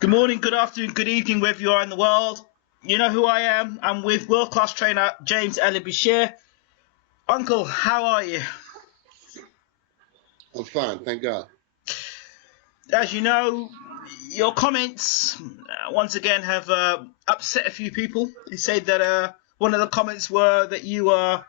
Good morning, good afternoon, good evening, wherever you are in the world. You know who I am. I'm with world-class trainer James Ali Bashir. Uncle, how are you? I'm fine, thank God. As you know, your comments once again have upset a few people. They say that one of the comments were that you were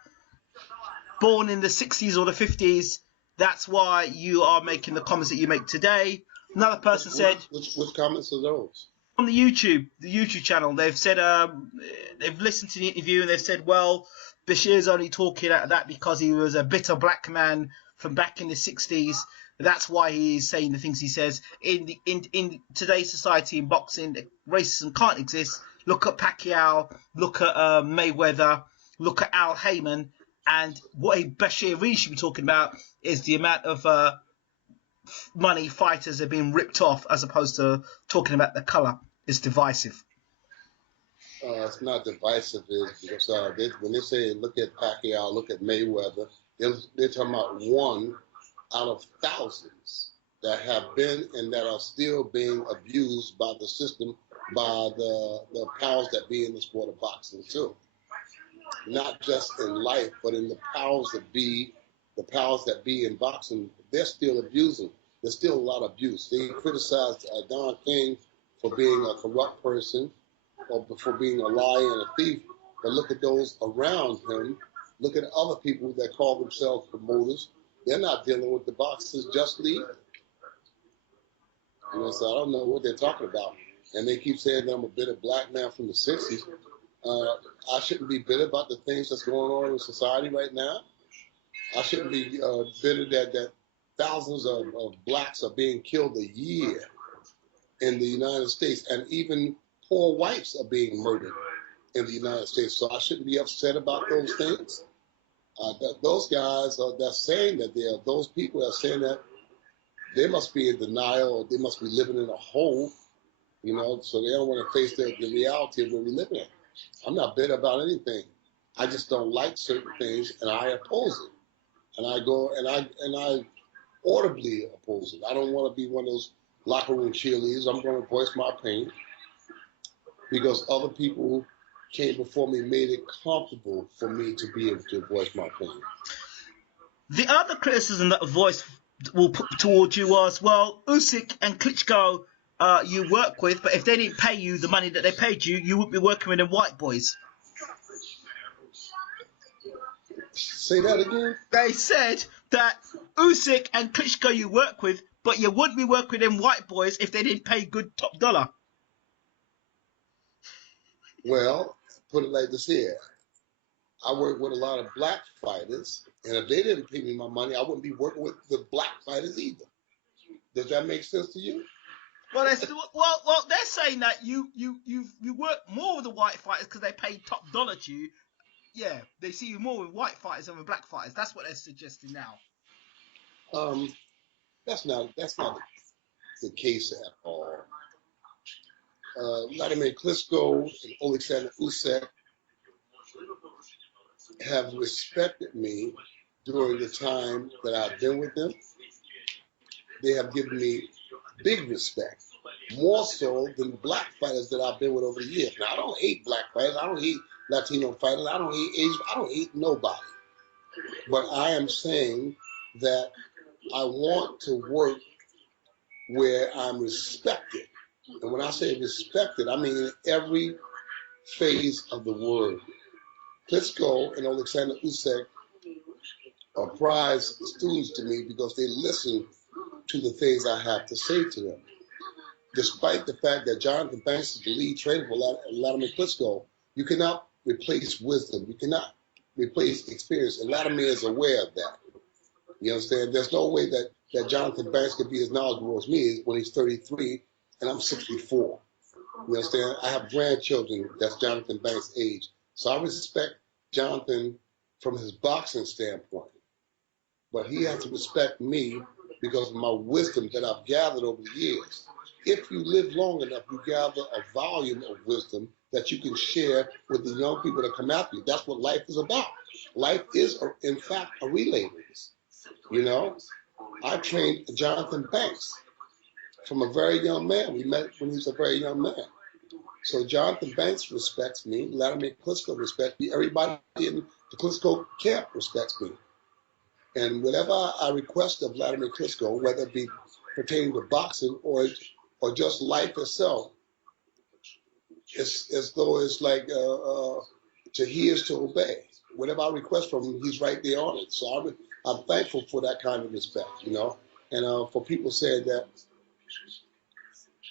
born in the 60s or the 50s. That's why you are making the comments that you make today. Another person said... Which comments are those? On the YouTube channel, they've said they've listened to the interview and they've said, well, Bashir's only talking at that because he was a bitter black man from back in the 60s. That's why he's saying the things he says. In today's society in boxing, racism can't exist. Look at Pacquiao, look at Mayweather, look at Al Heyman, and what Bashir really should be talking about is the amount of money fighters are being ripped off, as opposed to talking about the colour. It's divisive. It's not divisive, because when they say look at Pacquiao, look at Mayweather, they're talking about one out of thousands that have been and that are still being abused by the system, by the powers that be in the sport of boxing too. Not just in life, but in the powers that be in boxing, they're still abusing. There's still a lot of abuse. They criticized Don King for being a corrupt person or for being a liar and a thief. But look at those around him. Look at other people that call themselves promoters. They're not dealing with the boxers justly either. So I don't know what they're talking about. And they keep saying that I'm a bitter black man from the 60s. I shouldn't be bitter about the things that's going on in society right now. I shouldn't be bitter that thousands of blacks are being killed a year in the United States, and even poor whites are being murdered in the United States. So I shouldn't be upset about those things. Those guys that's saying that those people that are saying that, they must be in denial, or they must be living in a hole, so they don't want to face the reality of where we live in. I'm not bitter about anything. I just don't like certain things, and I oppose it. And I go and I audibly oppose it. I don't want to be one of those locker room cheerleaders. I'm going to voice my opinion because other people came before me, made it comfortable for me to be able to voice my opinion. The other criticism that a voice will put towards you was, well, Usyk and Klitschko you work with, but if they didn't pay you the money that they paid you, you wouldn't be working with them white boys. Say that again? They said that Usyk and Klitschko you work with, but you wouldn't be working with them white boys if they didn't pay good top dollar. Well, put it like this here. I work with a lot of black fighters, and if they didn't pay me my money, I wouldn't be working with the black fighters either. Does that make sense to you? Well, they're saying that you work more with the white fighters because they pay top dollar to you. Yeah, they see you more with white fighters than with black fighters. That's what they're suggesting now. That's not the case at all. Vladimir Klitschko and Alexander Usyk have respected me during the time that I've been with them. They have given me big respect, more so than the black fighters that I've been with over the years. Now, I don't hate black fighters. I don't hate Latino fighters. I don't hate Asian. I don't hate nobody. But I am saying that I want to work where I'm respected. And when I say respected, I mean in every phase of the word. Klitschko and Alexander Usyk are prize students to me because they listen to the things I have to say to them. Despite the fact that Jonathan Banks is the lead trainer for Vladimir Klitschko, you cannot replace wisdom. You cannot replace experience. And Vladimir is aware of that. You understand? There's no way that Jonathan Banks could be as knowledgeable as me when he's 33 and I'm 64. You understand? I have grandchildren that's Jonathan Banks' age. So I respect Jonathan from his boxing standpoint. But he has to respect me because of my wisdom that I've gathered over the years. if you live long enough, you gather a volume of wisdom that you can share with the young people that come after you. That's what life is about. Life is, in fact, a relay race. You know, I trained Jonathan Banks from a very young man. We met when he was a very young man. So Jonathan Banks respects me. Vladimir Klitschko respects me. Everybody in the Klitschko camp respects me. And whatever I request of Vladimir Klitschko, whether it be pertaining to boxing or just life itself, it's as though it's like to hear is to obey. Whatever I request from him, he's right there on it. So I'm thankful for that kind of respect, you know. And for people saying that,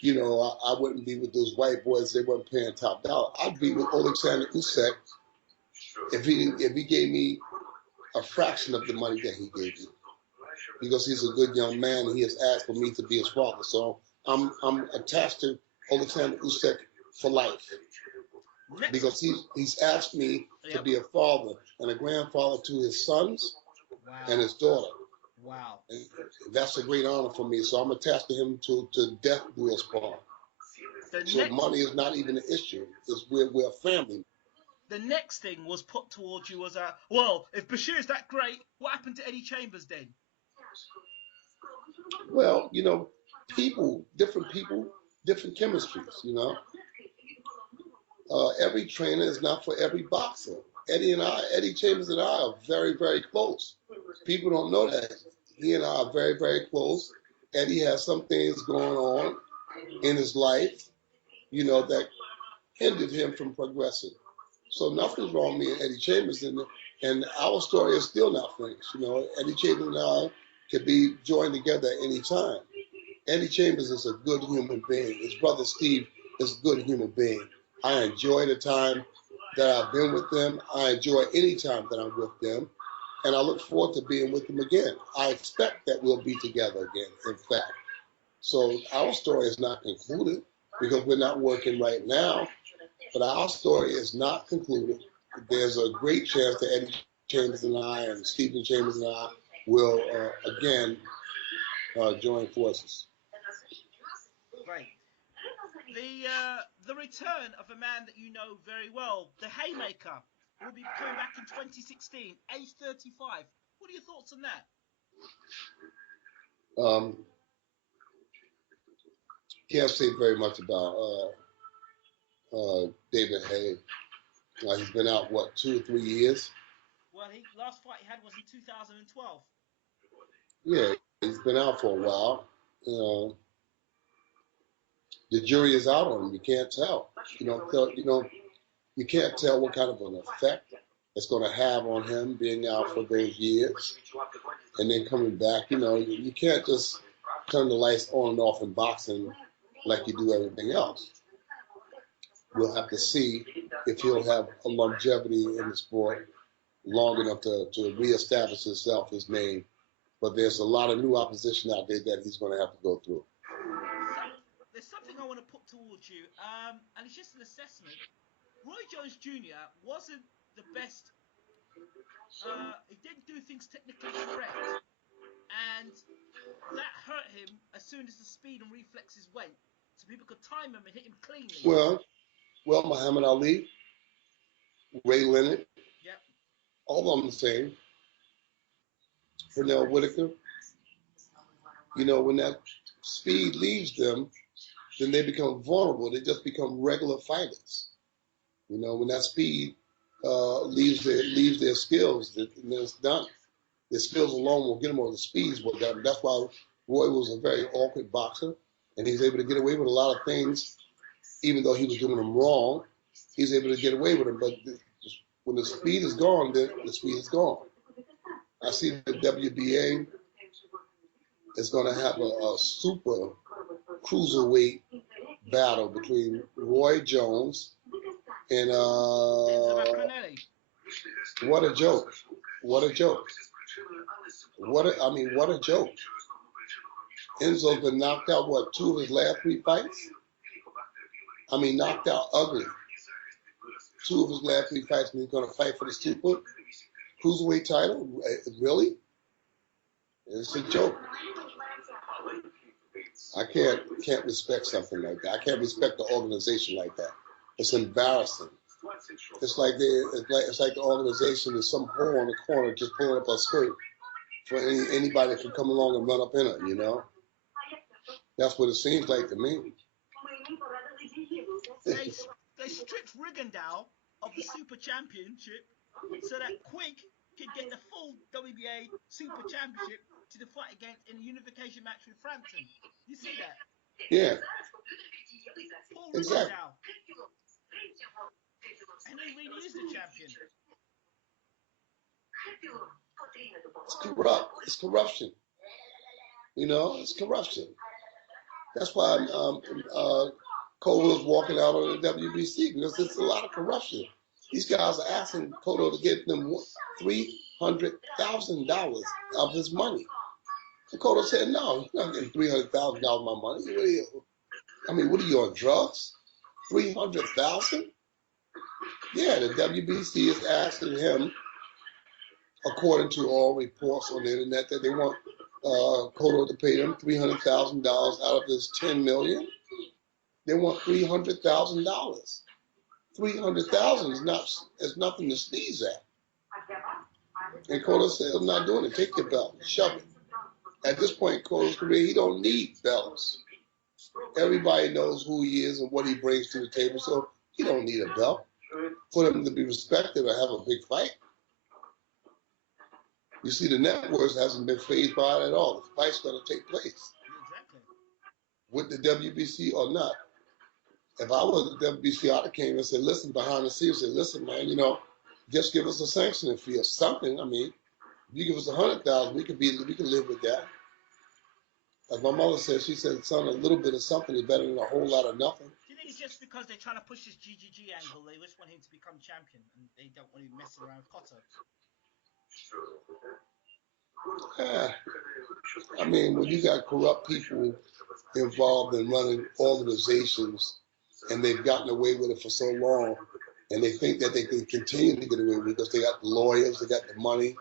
you know, I wouldn't be with those white boys, they weren't paying top dollar. I'd be with Alexander Usyk if he gave me a fraction of the money that he gave me, because he's a good young man and he has asked for me to be his father. So I'm attached to Alexander Usyk for life, because he's asked me to be a father and a grandfather to his sons and his daughter. Wow. And that's a great honor for me. So I'm attached to him to death do us part. So money is not even an issue. It's we're a family. The next thing was put towards you was, well, if Bashir is that great, what happened to Eddie Chambers then? Well, you know, different chemistries, you know. Every trainer is not for every boxer. Eddie Chambers and I are very, very close. People don't know that. He and I are very, very close. Eddie has some things going on in his life, you know, that hindered him from progressing. So nothing's wrong with me and Eddie Chambers, and our story is still not finished. You know, Eddie Chambers and I could be joined together at any time. Eddie Chambers is a good human being. His brother Steve is a good human being. I enjoy the time that I've been with them. I enjoy any time that I'm with them. And I look forward to being with them again. I expect that we'll be together again, in fact. So our story is not concluded because we're not working right now. But our story is not concluded. There's a great chance that Eddie Chambers and I and Stephen Chambers and I will again join forces. Right. The return of a man that you know very well, the Haymaker, will be coming back in 2016, age 35. What are your thoughts on that? Can't say very much about David Haye. He's been out, what, 2 or 3 years? Well, last fight he had was in 2012. Yeah, he's been out for a while. You know, the jury is out on him. You can't tell. You can't tell what kind of an effect it's going to have on him being out for those years and then coming back. You know, you can't just turn the lights on and off in boxing like you do everything else. We'll have to see if he'll have a longevity in the sport long enough to reestablish himself, his name. But there's a lot of new opposition out there that he's going to have to go through. There's something I want to put towards you, and it's just an assessment. Roy Jones Jr. wasn't the best. He didn't do things technically correct, and that hurt him as soon as the speed and reflexes went, so people could time him and hit him cleanly. Well, Muhammad Ali, Ray Leonard, yep, all of them the same. Pernell Whitaker. You know, when that speed leaves them, then they become vulnerable. They just become regular fighters. You know, when that speed leaves their skills, then it's done. Their skills alone will get them, or the speeds will get them. That's why Roy was a very awkward boxer, and he's able to get away with a lot of things, even though he was doing them wrong. He's able to get away with them, but when the speed is gone, then the speed is gone. I see the WBA is going to have a super cruiserweight battle between Roy Jones and what a joke! What a joke! What a joke! Enzo's been knocked out, what, 2 of his last 3 fights? I mean, knocked out ugly. 2 of his last 3 fights, and he's going to fight for the super cruiserweight title? Really? It's a joke. I can't respect something like that. I can't respect the organization like that. It's embarrassing. It's like the organization is some whore on the corner just pulling up a skirt for anybody that can come along and run up in her, you know? That's what it seems like to me. They stripped Rigondeaux of the Super Championship so that Quigg could get the full WBA Super Championship to fight against in a unification match with Frampton. You see that? Yeah. Paul Exactly. Rigondeaux. And he really is the champion. It's corrupt. It's corruption. You know, it's corruption. That's why Cotto is walking out on the WBC, because there's a lot of corruption. These guys are asking Cotto to give them $300,000 of his money. And Cotto said, no, you're not getting $300,000 of my money. What are you on drugs? $300,000? Yeah, the WBC is asking him, according to all reports on the internet, that they want Cotto to pay them $300,000 out of his $10 million. They want $300,000. $300,000 is nothing to sneeze at. And Cotto said, I'm not doing it. Take your belt, shove it. At this point in Cotto's career, he don't need belts. Everybody knows who he is and what he brings to the table, so he don't need a belt for him to be respected or have a big fight. You see, the networks hasn't been fazed by it at all. The fight's going to take place. Exactly. With the WBC or not. If I was the WBC, I'd have came and said, listen, behind the scenes, said, listen, man, just give us a sanctioning fee or something. If you give us $100,000, we can live with that. Like my mother said, she said, son, a little bit of something is better than a whole lot of nothing. Do you think it's just because they're trying to push this GGG angle? They just want him to become champion, and they don't want him messing around with Cotto. When you got corrupt people involved in running organizations, and they've gotten away with it for so long, and they think that they can continue to get away with it because they got the lawyers, they got the money,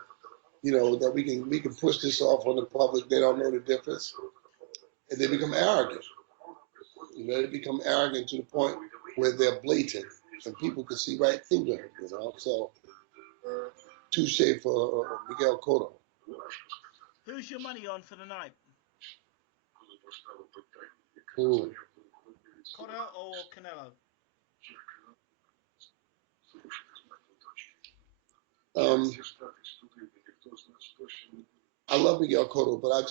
that we can push this off on the public. They don't know the difference, and they become arrogant. They become arrogant to the point where they're blatant, and people can see right through them. So touche for Miguel Cotto. Who's your money on for the night? Cotto or Canelo? I love Miguel Cotto, but I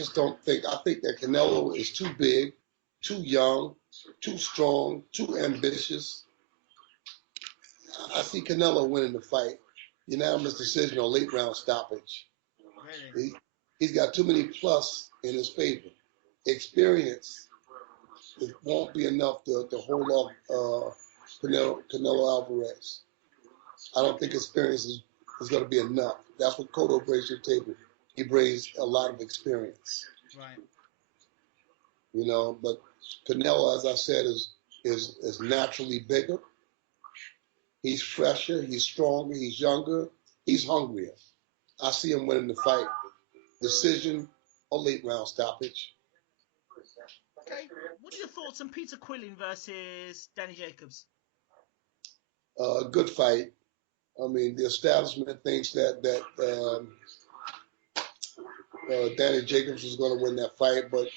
think that Canelo is too big, too young, too strong, too ambitious. I see Canelo winning the fight. Unanimous decision or late round stoppage. Really? He's got too many plus in his favor. Experience, it won't be enough to hold off Canelo Alvarez. I don't think experience is going to be enough. That's what Cotto brings to the table. He brings a lot of experience. Right. But Canelo, as I said, is naturally bigger. He's fresher, he's stronger, he's younger, he's hungrier. I see him winning the fight. Decision or late round stoppage. Okay. What are your thoughts on Peter Quillin versus Danny Jacobs? Good fight. The establishment thinks that Danny Jacobs is going to win that fight, but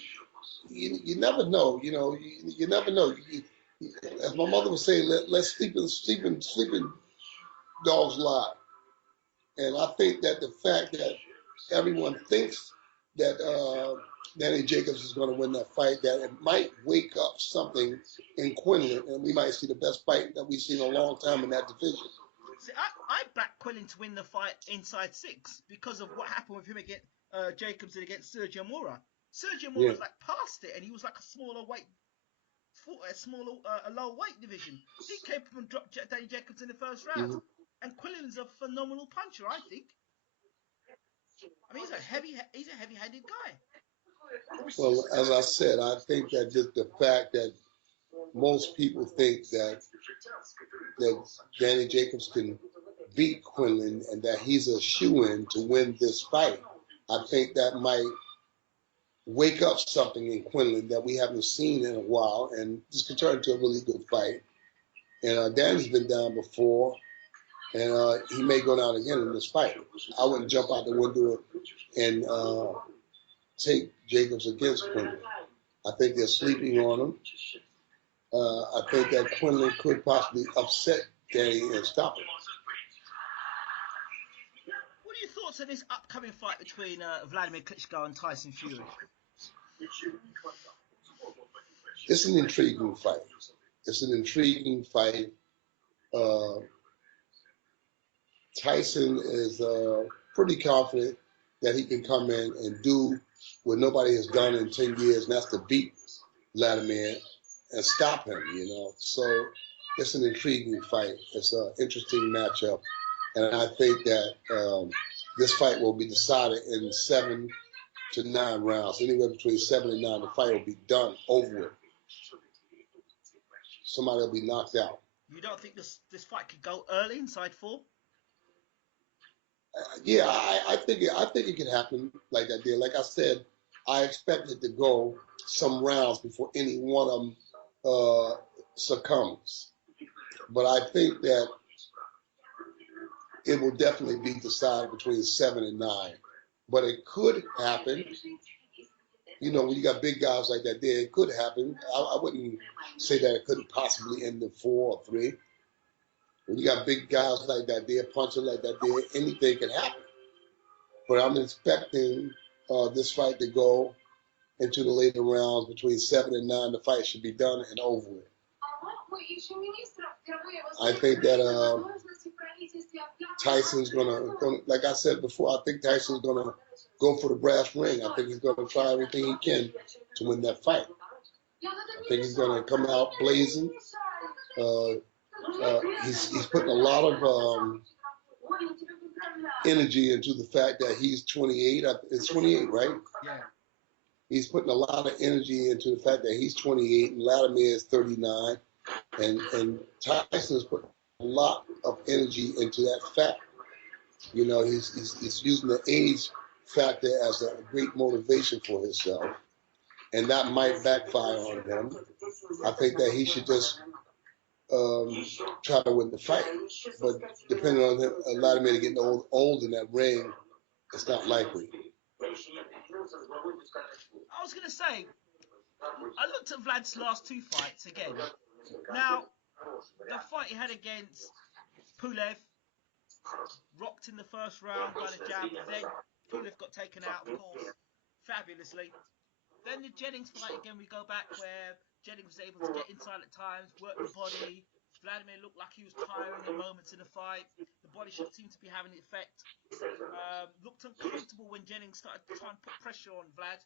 you never know. You never know. As my mother would say, let sleeping dogs lie. And I think that the fact that everyone thinks that Danny Jacobs is going to win that fight, that it might wake up something in Quinlan, and we might see the best fight that we've seen in a long time in that division. See, I backed Quillin to win the fight inside 6 because of what happened with him against Jacobs and against Sergio Mora. Sergio Mora was past it, and he was like a lower weight division. He came up and dropped Danny Jacobs in the first round. Mm-hmm. And Quillin's a phenomenal puncher, I think. He's a heavy-handed guy. Well, as I said, I think that just the fact that most people think that Danny Jacobs can beat Quinlan and that he's a shoo-in to win this fight, I think that might wake up something in Quinlan that we haven't seen in a while, and this could turn into a really good fight. And Danny's been down before, and he may go down again in this fight. I wouldn't jump out the window and take Jacobs against Quinlan. I think they're sleeping on him. I think that Quinlan could possibly upset Danny and stop him. What are your thoughts on this upcoming fight between Vladimir Klitschko and Tyson Fury? It's an intriguing fight. It's an intriguing fight. Tyson is pretty confident that he can come in and do what nobody has done in 10 years, and that's to beat Vladimir and stop him, you know. So it's an intriguing fight. It's an interesting matchup. And I think that this fight will be decided in 7 to 9 rounds. Anywhere between 7 and 9, the fight will be done, over with. Somebody will be knocked out. You don't think this fight could go early, inside 4? Yeah, I think it can happen like that. There, like I said, I expect it to go some rounds before any one of them succumbs. But I think that it will definitely be decided between 7 and 9. But it could happen. You know, when you got big guys like that there, it could happen. I wouldn't say that it couldn't possibly end in 4 or 3. When you got big guys like that there, punching like that there, anything can happen. But I'm expecting this fight to go into the later rounds between 7 and 9. The fight should be done and over with. I think that Tyson's gonna, like I said before, I think Tyson's gonna go for the brass ring. I think he's gonna try everything he can to win that fight. I think he's gonna come out blazing. He's putting a lot of energy into the fact that he's 28. It's 28, right? Yeah. He's putting a lot of energy into the fact that he's 28 and Vladimir is 39. And Tyson's putting a lot of energy into that fact. You know, he's using the age factor as a great motivation for himself. And that might backfire on him. I think that he should just try to win the fight. But depending on him, Vladimir getting old in that ring, it's not likely. I was going to say, I looked at Vlad's last 2 fights again. Now, the fight he had against Pulev, rocked in the first round by the jab, then Pulev got taken out, of course, fabulously. Then the Jennings fight again, we go back where Jennings was able to get inside at times, work the body. Vladimir looked like he was tiring at moments in the fight. The body shot seemed to be having an effect. Looked uncomfortable when Jennings started trying to put pressure on Vlad.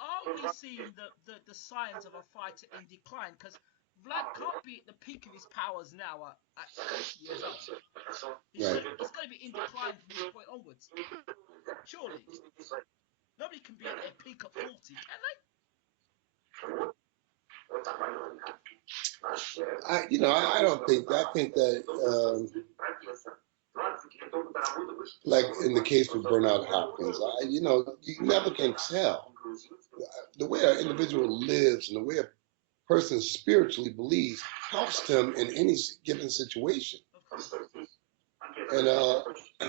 Are we seeing the signs of a fighter in decline? Because Vlad can't be at the peak of his powers now at 40 years old. He's going to be in decline from this point onwards. Surely. Nobody can be at their peak at 40, can they? I don't think that. I think that, like in the case with Bernard Hopkins, you never can tell. The way an individual lives and the way a person spiritually believes helps them in any given situation. And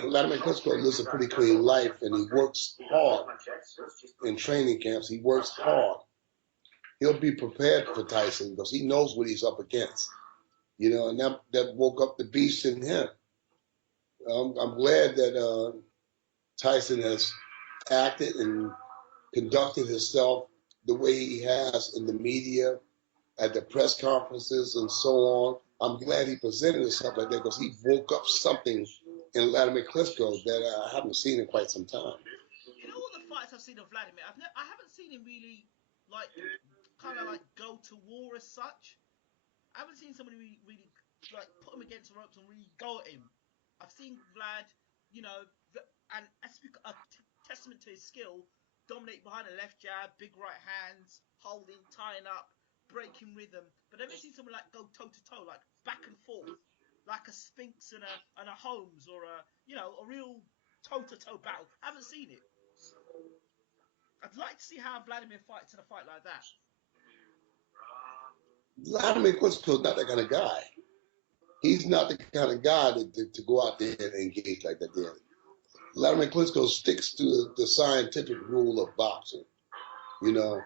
Vladimir Klitschko lives a pretty clean life, and he works hard in training camps. He works hard. He'll be prepared for Tyson because he knows what he's up against. You know, and that woke up the beast in him. I'm glad that Tyson has acted and conducted himself the way he has in the media, at the press conferences and so on. I'm glad he presented himself like that because he woke up something in Vladimir Klitschko that I haven't seen in quite some time. You know, all the fights I've seen of Vladimir, I haven't seen him really kind of go to war as such. I haven't seen somebody really put him against the ropes and really go at him. I've seen Vlad, and as a testament to his skill, dominate behind a left jab, big right hands, holding, tying up, breaking rhythm. But I've never seen someone go toe to toe, like back and forth, like a Spinks and a Holmes, or a real toe to toe battle. I haven't seen it. I'd like to see how Vladimir fights in a fight like that. Vladimir Klitschko's not that kind of guy. He's not the kind of guy to go out there and engage like that. There. Vladimir Klitschko sticks to the scientific rule of boxing, you know,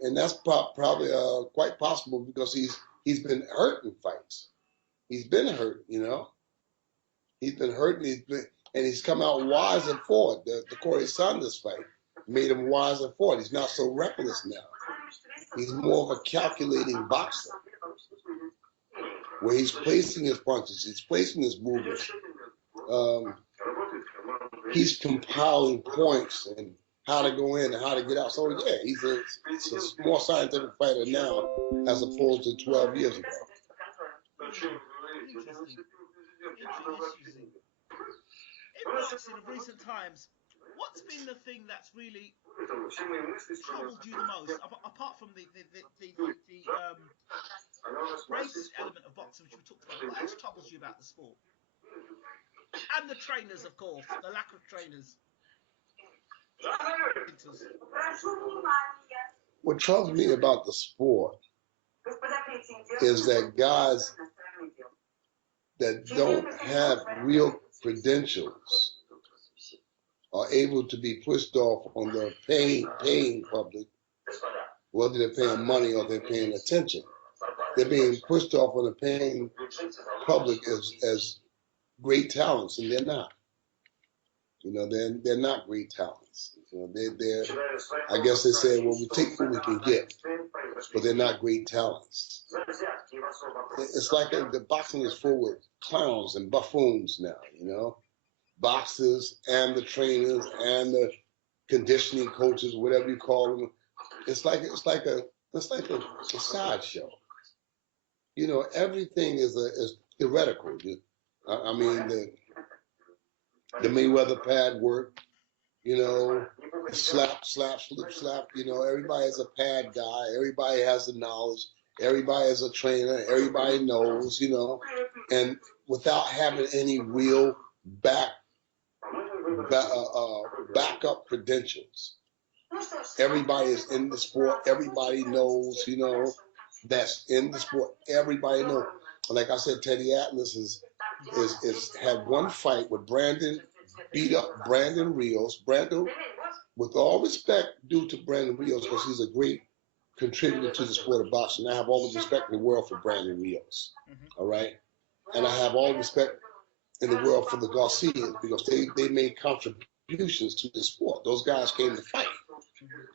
and that's probably quite possible because he's been hurt in fights. He's been hurt, you know. He's been hurt, and he's come out wiser for it. The Corey Sanders fight made him wiser for it. He's not so reckless now. He's more of a calculating boxer, where he's placing his punches, he's placing his movements. He's compiling points and how to go in and how to get out. So yeah, he's a more scientific fighter now as opposed to 12 years ago. Interesting. In boxing of recent times, what's been the thing that's really troubled you the most, apart from the race element of boxing, which we talked about? What else troubles you about the sport? And the trainers, of course, the lack of trainers. What troubles me about the sport is that guys that don't have real credentials are able to be pushed off on the paying public, whether they're paying money or they're paying attention. They're being pushed off on the paying public as great talents, and they're not. You know, they're not great talents. You know, they're I guess they say, well, we take what we can get, but they're not great talents. It's like the boxing is full with clowns and buffoons now, you know, boxers and the trainers and the conditioning coaches, whatever you call them. It's like a sideshow. You know, everything is theoretical. I mean, the Mayweather pad work, you know, slap, slip, slap. You know, everybody is a pad guy. Everybody has the knowledge. Everybody is a trainer. Everybody knows, you know, and without having any real backup credentials. Everybody is in the sport. Everybody knows, you know, that's in the sport. Everybody knows. Like I said, Teddy Atlas is had one fight with Brandon, beat up Brandon Rios. Brandon, with all respect due to Brandon Rios, because he's a great contributor to the sport of boxing. I have all the respect in the world for Brandon Rios. All right? And I have all the respect in the world for the Garcias because they made contributions to the sport. Those guys came to fight.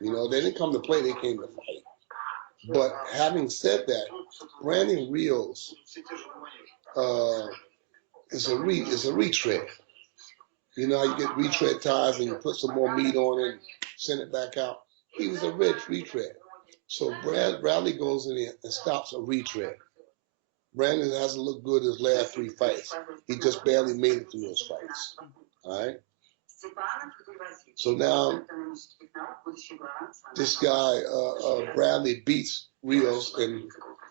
You know, they didn't come to play, they came to fight. But having said that, Brandon Rios is a retread. You know how you get retread tires and you put some more meat on it and send it back out? He was a retread. So Bradley goes in there and stops a retread. Brandon hasn't looked good his last 3 fights. He just barely made it through those fights. All right? So now this guy, Bradley, beats Rios, and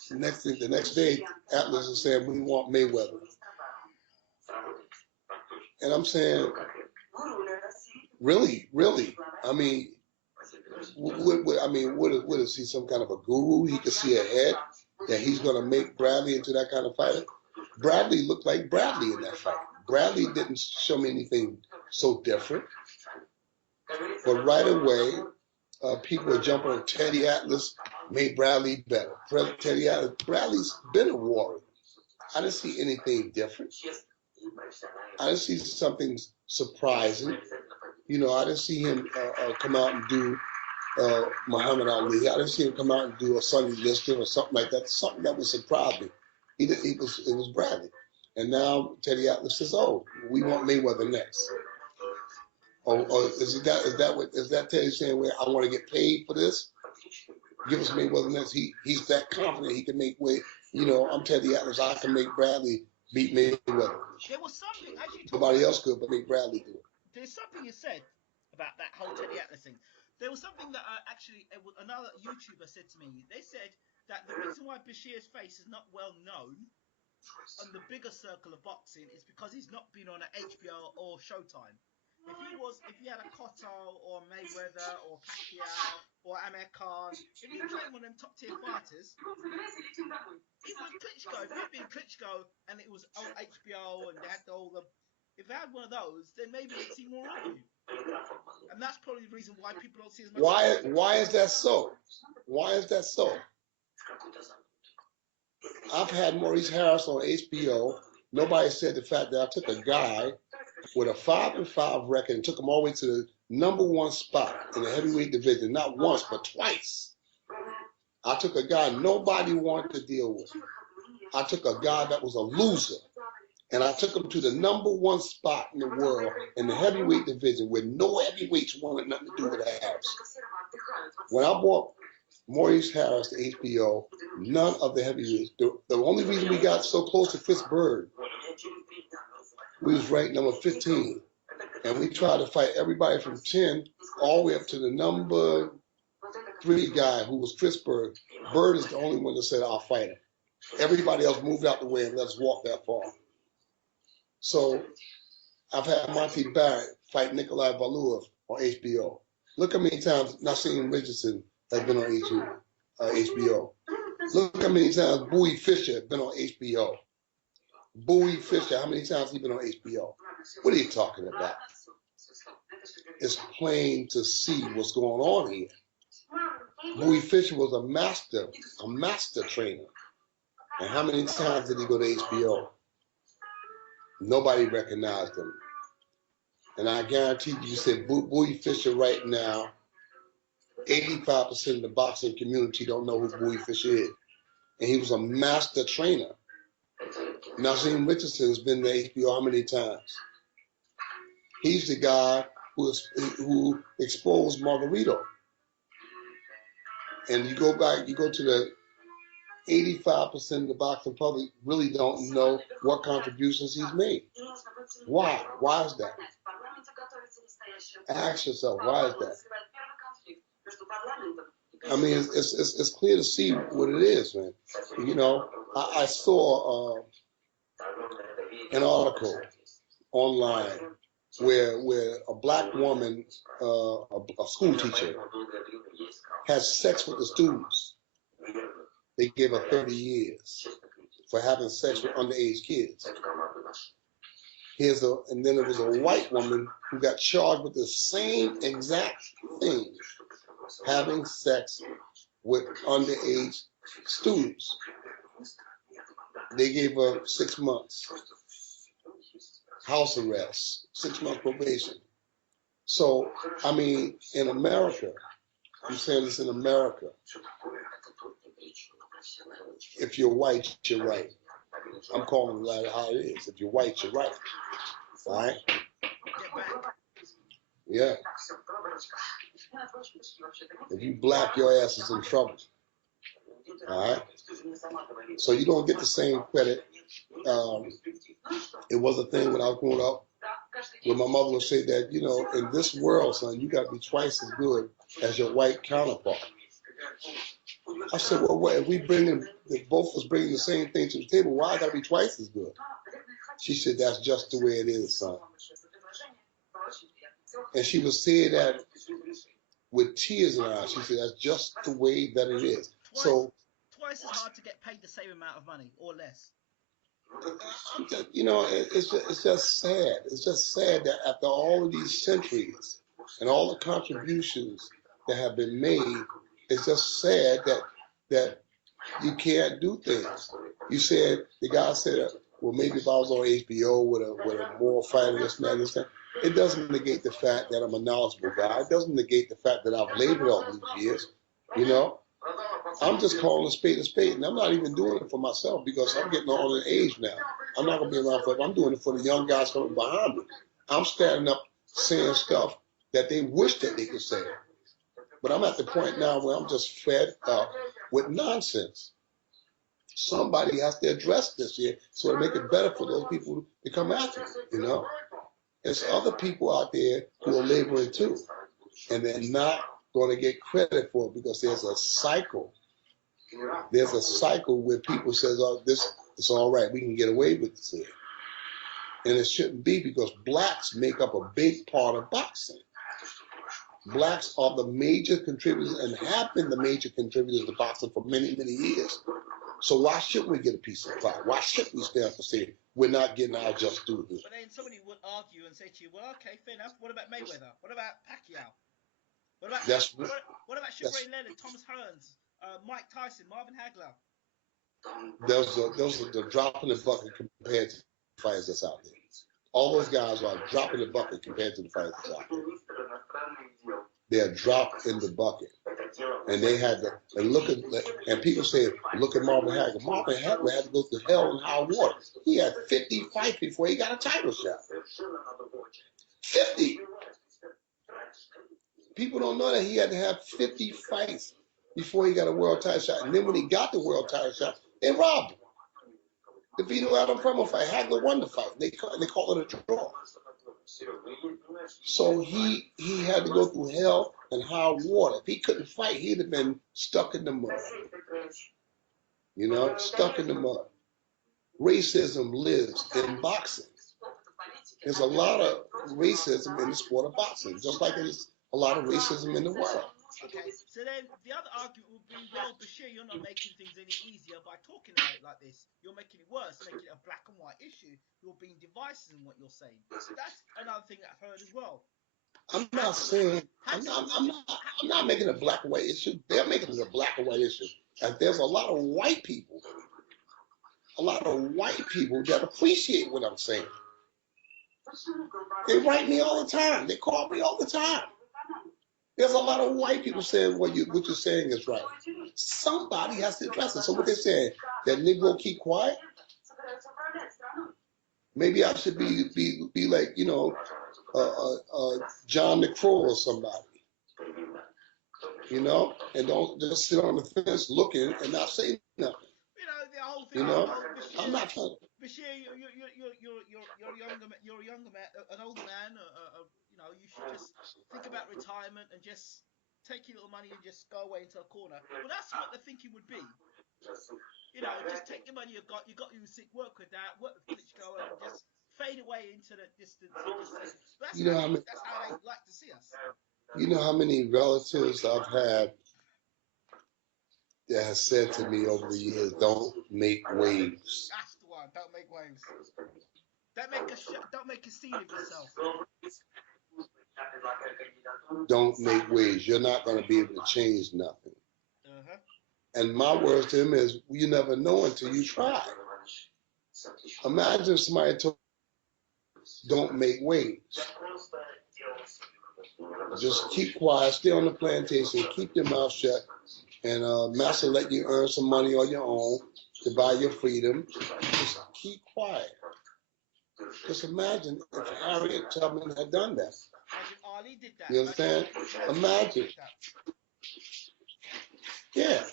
the next day, Atlas is saying, we want Mayweather. And I'm saying, really? I mean, what is he, some kind of a guru? He could see ahead that he's going to make Bradley into that kind of fighter? Bradley looked like Bradley in that fight. Bradley didn't show me anything so different. But right away, people are jumping on Teddy Atlas, made Bradley better. Teddy Atlas, Bradley's been a warrior. I didn't see anything different. I didn't see something surprising. You know, I didn't see him come out and do Muhammad Ali. I didn't see him come out and do a Sonny Liston or something like that. Something that would surprise me. It was Bradley. And now Teddy Atlas says, "Oh, we want Mayweather next." Or is that Teddy saying, "Well, I want to get paid for this? Give us Mayweather next." He's that confident he can make weight. You know, I'm Teddy Atlas. I can make Bradley beat Mayweather. There was something, as you nobody else could, but make Bradley do it. There's something you said about that whole Teddy Atlas thing. There was something that another YouTuber said to me. They said that the reason why Bashir's face is not well known on the bigger circle of boxing is because he's not been on an HBO or Showtime. if he had a Cotto or Mayweather or Pacquiao or Amir Khan, if he was fighting one of them top tier fighters, even Klitschko, if he'd been Klitschko and it was on HBO and they had all the, if they had one of those, then maybe they'd see more of you. And that's probably the reason why people don't see as much. Why is that so? Why is that so? I've had Maurice Harris on HBO. Nobody said the fact that I took a guy with a 5-5 record and took him all the way to the #1 spot in the heavyweight division, not once, but twice. I took a guy nobody wanted to deal with. I took a guy that was a loser, and I took him to the #1 spot in the world in the heavyweight division where no heavyweights wanted nothing to do with Harris. When I brought Maurice Harris to HBO, none of the heavyweights. The only reason we got so close to Chris Bird, we was ranked number 15, and we tried to fight everybody from 10 all the way up to the #3 guy who was Chris Bird. Bird is the only one that said, "I'll fight him." Everybody else moved out the way and let us walk that far. So I've had Monty Barrett fight Nikolai Valuev on HBO. Look how many times Nassim Richardson has been on HBO. Look how many times Bowie Fischer has been on HBO. Bowie Fischer, how many times has he been on HBO? What are you talking about? It's plain to see what's going on here. Bowie Fischer was a master trainer. And how many times did he go to HBO? Nobody recognized him. And I guarantee you said Bowie Fischer right now, 85% of the boxing community don't know who Bowie Fischer is. And he was a master trainer. Nassim Richardson's been to HBO how many times? He's the guy who exposed Margarito. And you go to the 85% of the boxing public really don't know what contributions he's made. Why? Why is that? Ask yourself, why is that? I mean, it's clear to see what it is, man. You know, I saw an article online where a black woman, a school teacher, has sex with the students. They gave her 30 years for having sex with underage kids. And then there was a white woman who got charged with the same exact thing, having sex with underage students. They gave her 6 months house arrest, 6 months probation. So, I mean, in America, I'm saying this in America, if you're white, you're right. I'm calling it how it is. If you're white, you're right. All right? Yeah. If you black, your ass is in trouble. All right? So you don't get the same credit. It was a thing when I was growing up, where my mother would say that, you know, in this world, son, you got to be twice as good as your white counterpart. I said, well, what, if both of us bringing the same thing to the table, why got to be twice as good? She said, that's just the way it is, son. And she would say that with tears in her eyes. She said, that's just the way that it is. Twice as hard to get paid the same amount of money or less. You know, it's just sad. It's just sad that after all of these centuries and all the contributions that have been made, it's just sad that you can't do things. You said, the guy said, well, maybe if I was on HBO with a moral fighter, this and that, this and that. It doesn't negate the fact that I'm a knowledgeable guy. It doesn't negate the fact that I've labored all these years. You know, I'm just calling a spade, and I'm not even doing it for myself because I'm getting on in age now. I'm not going to be around forever. I'm doing it for the young guys coming behind me. I'm standing up saying stuff that they wish that they could say. But I'm at the point now where I'm just fed up with nonsense. Somebody has to address this here so to make it better for those people to come after you know? There's other people out there who are laboring too, and they're not going to get credit for it because there's a cycle. There's a cycle where people says, oh, this is all right. We can get away with this here. And it shouldn't be, because blacks make up a big part of boxing. Blacks are the major contributors and have been the major contributors to boxing for many, many years. So why shouldn't we get a piece of pie? Why shouldn't we stand up and say we're not getting our just due here? But then somebody would argue and say to you, well, okay, fair enough. What about Mayweather? What about Pacquiao? What about Sugar Ray Leonard, Thomas Hearns, Mike Tyson, Marvin Hagler? Those are the drop in the bucket compared to the fighters that's out there. All those guys are a drop in the bucket compared to the fighters that's out there. They're a drop in the bucket. And they had to, and people say, look at Marvin Hagler. Marvin Hagler had to go through hell and high water. He had 50 fights before he got a title shot. 50. People don't know that he had to have 50 fights before he got a world title shot. And then when he got the world title shot, they robbed him. The Vito Adam Primo fight, Hagler won the fight. They call it a draw. So he had to go through hell and high water. If he couldn't fight, he'd have been stuck in the mud. You know, stuck in the mud. Racism lives in boxing. There's a lot of racism in the sport of boxing, just like there's a lot of racism in the world. Okay, so then the other argument would be, well, Bashir, you're not making things any easier by talking about it like this. You're making it worse, making it a black and white issue. You're being divisive in what you're saying. That's another thing I've heard as well. I'm not making it a black and white issue. They're making it a black and white issue. And there's a lot of white people that appreciate what I'm saying. They write me all the time. They call me all the time. There's a lot of white people saying what you're saying is right. Somebody has to address it. So what they're saying, that Negro keep quiet? Maybe I should be like, you know, John McCrow or somebody. You know, and don't just sit on the fence looking and not say nothing. You know, the whole thing. You know, Bashir, I'm not trying. Bashir, you're a younger man, an older man. You know, you should just think about retirement and just take your little money and just go away into a corner. Well, that's what the thinking would be. You know, just take the money you got your sick, work with that, work with Klitschko, and just fade away into the distance. That's how they like to see us. You know how many relatives I've had that has said to me over the years, don't make waves. That's the one. Don't make waves. Don't make a scene of yourself. Don't make waves. You're not going to be able to change nothing. Uh-huh. And my words to him is, you never know until you try. Imagine somebody told you, don't make waves. Just keep quiet, stay on the plantation, keep your mouth shut, and master let you earn some money on your own to buy your freedom. Just keep quiet. Just imagine if Harriet Tubman had done that. Imagine Ali did that. You understand? Imagine. Yeah.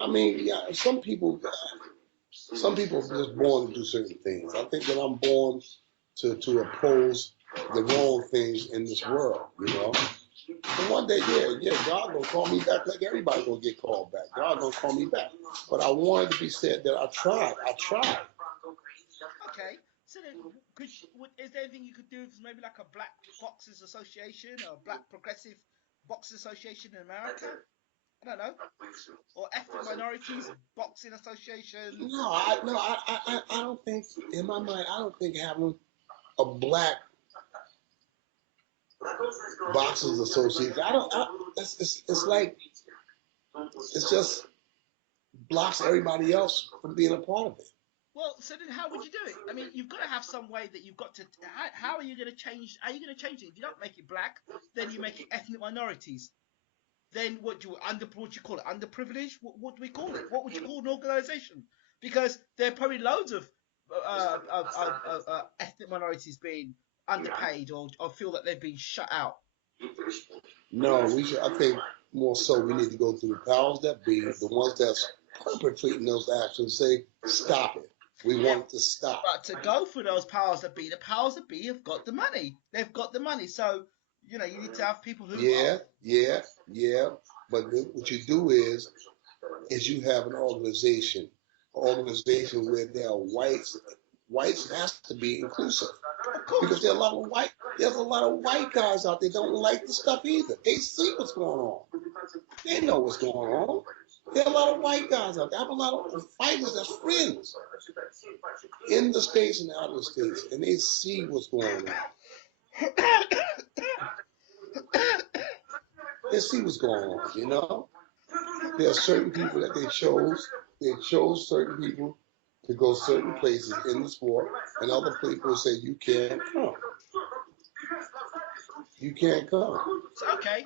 I mean, yeah, some people are just born to do certain things. I think that I'm born to oppose the wrong things in this world, you know. And one day, yeah, God gonna call me back like everybody gonna get called back. God gonna call me back. But I wanted to be said that I tried. Okay. So then, is there anything you could do for maybe like a Black Boxers Association or Black Progressive Boxers Association in America? I don't know. Or Ethnic Minorities Boxing Association? No, I don't think, in my mind, I don't think having a Black Boxers Association, it's like, it's just blocks everybody else from being a part of it. Well, so then how would you do it? I mean, you've got to have some way that you've got to. How are you going to change? Are you going to change it? If you don't make it black, then you make it ethnic minorities. Then what do you call it? Underprivileged? What do we call it? What would you call an organisation? Because there are probably loads of ethnic minorities being underpaid or feel that they've been shut out. No, we should. I think more so we need to go through the powers that be, the ones that's perpetrating those actions. Say, stop it. We want to stop. But to go for those powers that be, the powers that be have got the money. They've got the money. So, you know, you need to have people who... Yeah. But what you do is you have an organization where there are whites whites has to be inclusive. Because there's a lot of white guys out there that don't like the stuff either. They see what's going on. They know what's going on. There are a lot of white guys out there. I have a lot of fighters that's friends in the States and out of the States, and they see what's going on. They see what's going on, you know? There are certain people that they chose. They chose certain people to go certain places in the sport, and other people say, you can't come. You can't come. So, okay,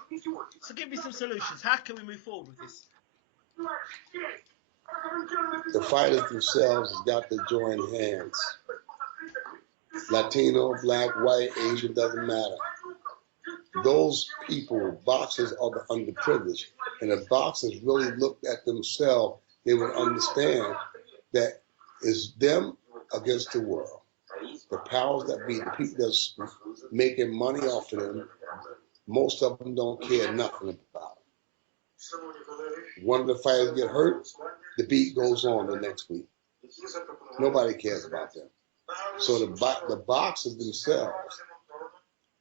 so give me some solutions. How can we move forward with this? The fighters themselves has got to join hands. Latino, black, white, Asian, doesn't matter. Those people, boxers, are the underprivileged. And if boxers really looked at themselves, they would understand that it's them against the world. The powers that be, the people that's making money off of them, most of them don't care nothing about it. One of the fighters get hurt, the beat goes on the next week. Nobody cares about them. So the boxers themselves,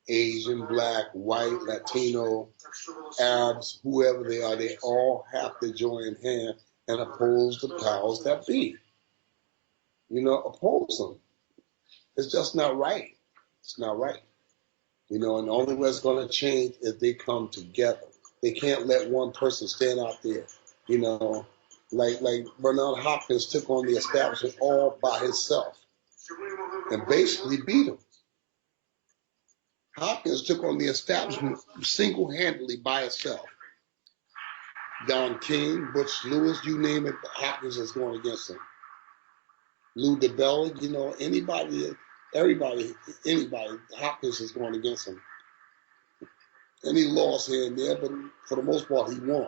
Asian, black, white, Latino, Arabs, whoever they are, they all have to join hands and oppose the powers that be. You know, oppose them. It's just not right. It's not right. You know, and the only way it's going to change is they come together. They can't let one person stand out there. You know, like Bernard Hopkins took on the establishment all by himself and basically beat him. Hopkins took on the establishment single-handedly by himself. Don King, Butch Lewis, you name it, Hopkins is going against him. Lou DiBella, you know, anybody, Hopkins is going against him. And he lost here and there, but for the most part, he won.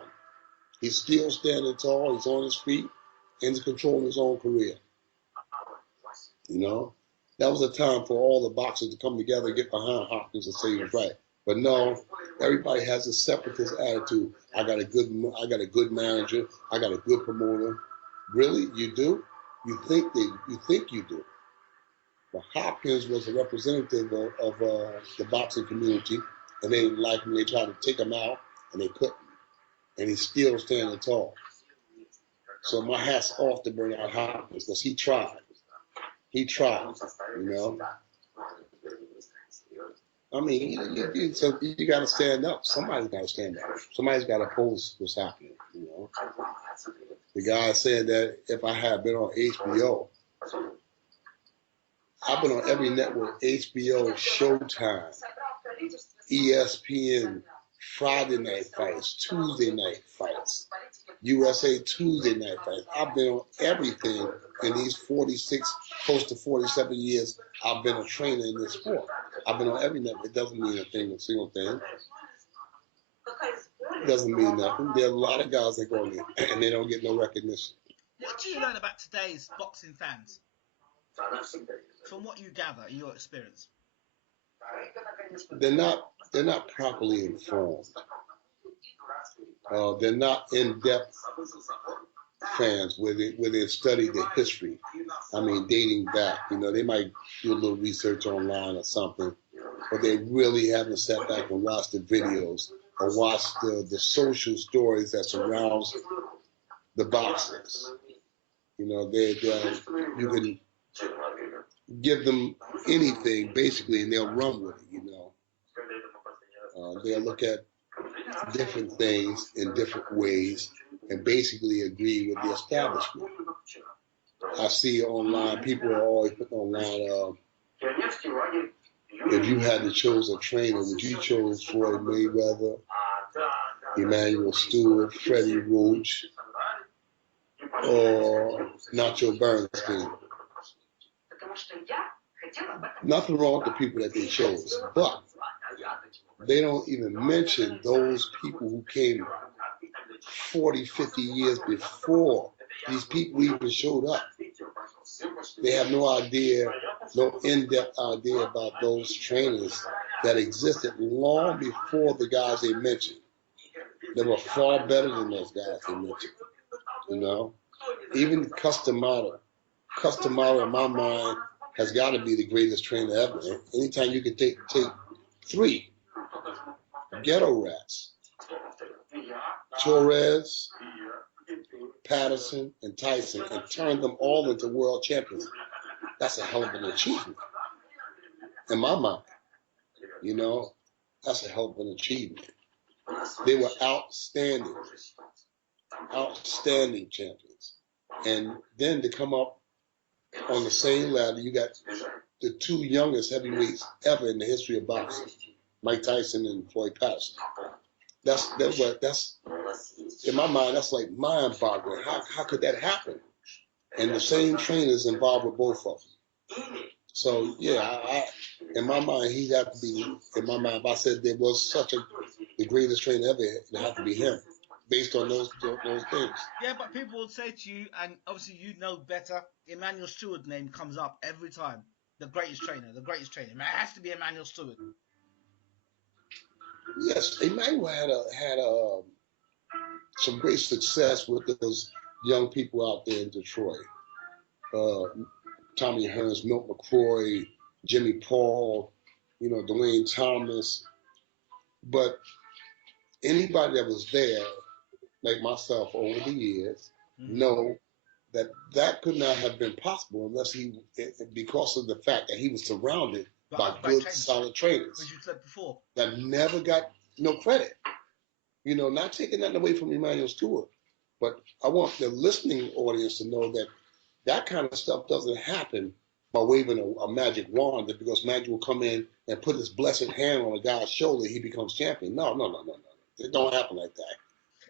He's still standing tall, he's on his feet, and he's controlling his own career. You know? That was a time for all the boxers to come together and get behind Hopkins and say he was right. But no, everybody has a separatist attitude. I got a good manager. I got a good promoter. Really, you do? You think you do? But Hopkins was a representative of the boxing community, and they didn't like him. They tried to take him out, and they couldn't. And he's still standing tall. So my hat's off to Bernard Hopkins because he tried. He tried, you know. I mean, you got to stand up. Somebody's got to stand up. Somebody's got to oppose what's happening, you know. The guy said that if I had been on HBO, I've been on every network, HBO, Showtime, ESPN, Friday night fights, Tuesday night fights, USA Tuesday night fights. I've been on everything in these 46, close to 47 years. I've been a trainer in this sport. I've been on every network. It doesn't mean a single thing. It doesn't mean nothing. There are a lot of guys that go in there and they don't get no recognition. What do you learn about today's boxing fans? From what you gather in your experience? They're not properly informed. They're not in-depth fans where they study the history. I mean, dating back. You know, they might do a little research online or something, but they really haven't sat back and watched the videos or watched the social stories that surrounds the boxers. You know, you can give them anything basically, and they'll run with it. You know, they'll look at different things in different ways and basically agree with the establishment. I see online, people are always putting online, if you had to choose a trainer, would you choose Floyd Mayweather, Emmanuel Stewart, Freddie Roach, or Nacho Bernstein? Nothing wrong with the people that they chose, but they don't even mention those people who came 40, 50 years before these people even showed up. They have no idea, no in-depth idea about those trainers that existed long before the guys they mentioned. They were far better than those guys they mentioned, you know? Even Customado in my mind has got to be the greatest trainer ever. Anytime you can take 3 ghetto rats, Torres, Patterson, and Tyson, and turn them all into world champions, that's a hell of an achievement. In my mind, you know, that's a hell of an achievement. They were outstanding champions. And then to come up on the same ladder, you got the 2 youngest heavyweights ever in the history of boxing, Mike Tyson and Floyd Patterson. That's in my mind, that's like mind-boggling. How could that happen? And the same trainers involved with both of them. So yeah, in my mind, he'd have to be. In my mind, if I said there was the greatest trainer ever, it'd have to be him, based on those things. Yeah, but people will say to you, and obviously you know better. Emmanuel Stewart's name comes up every time. The greatest trainer. It has to be Emmanuel Stewart. Yes, Emmanuel had some great success with those young people out there in Detroit. Tommy Hearns, Milt McCrory, Jimmy Paul, Dwayne Thomas. But anybody that was there, like myself over the years, know that could not have been possible unless because of the fact that he was surrounded by good, solid trainers. As you said before. That never got no credit. Not taking nothing away from Emmanuel Stewart, but I want the listening audience to know that kind of stuff doesn't happen by waving a magic wand, that because magic will come in and put his blessed hand on a guy's shoulder, he becomes champion. No. It don't happen like that.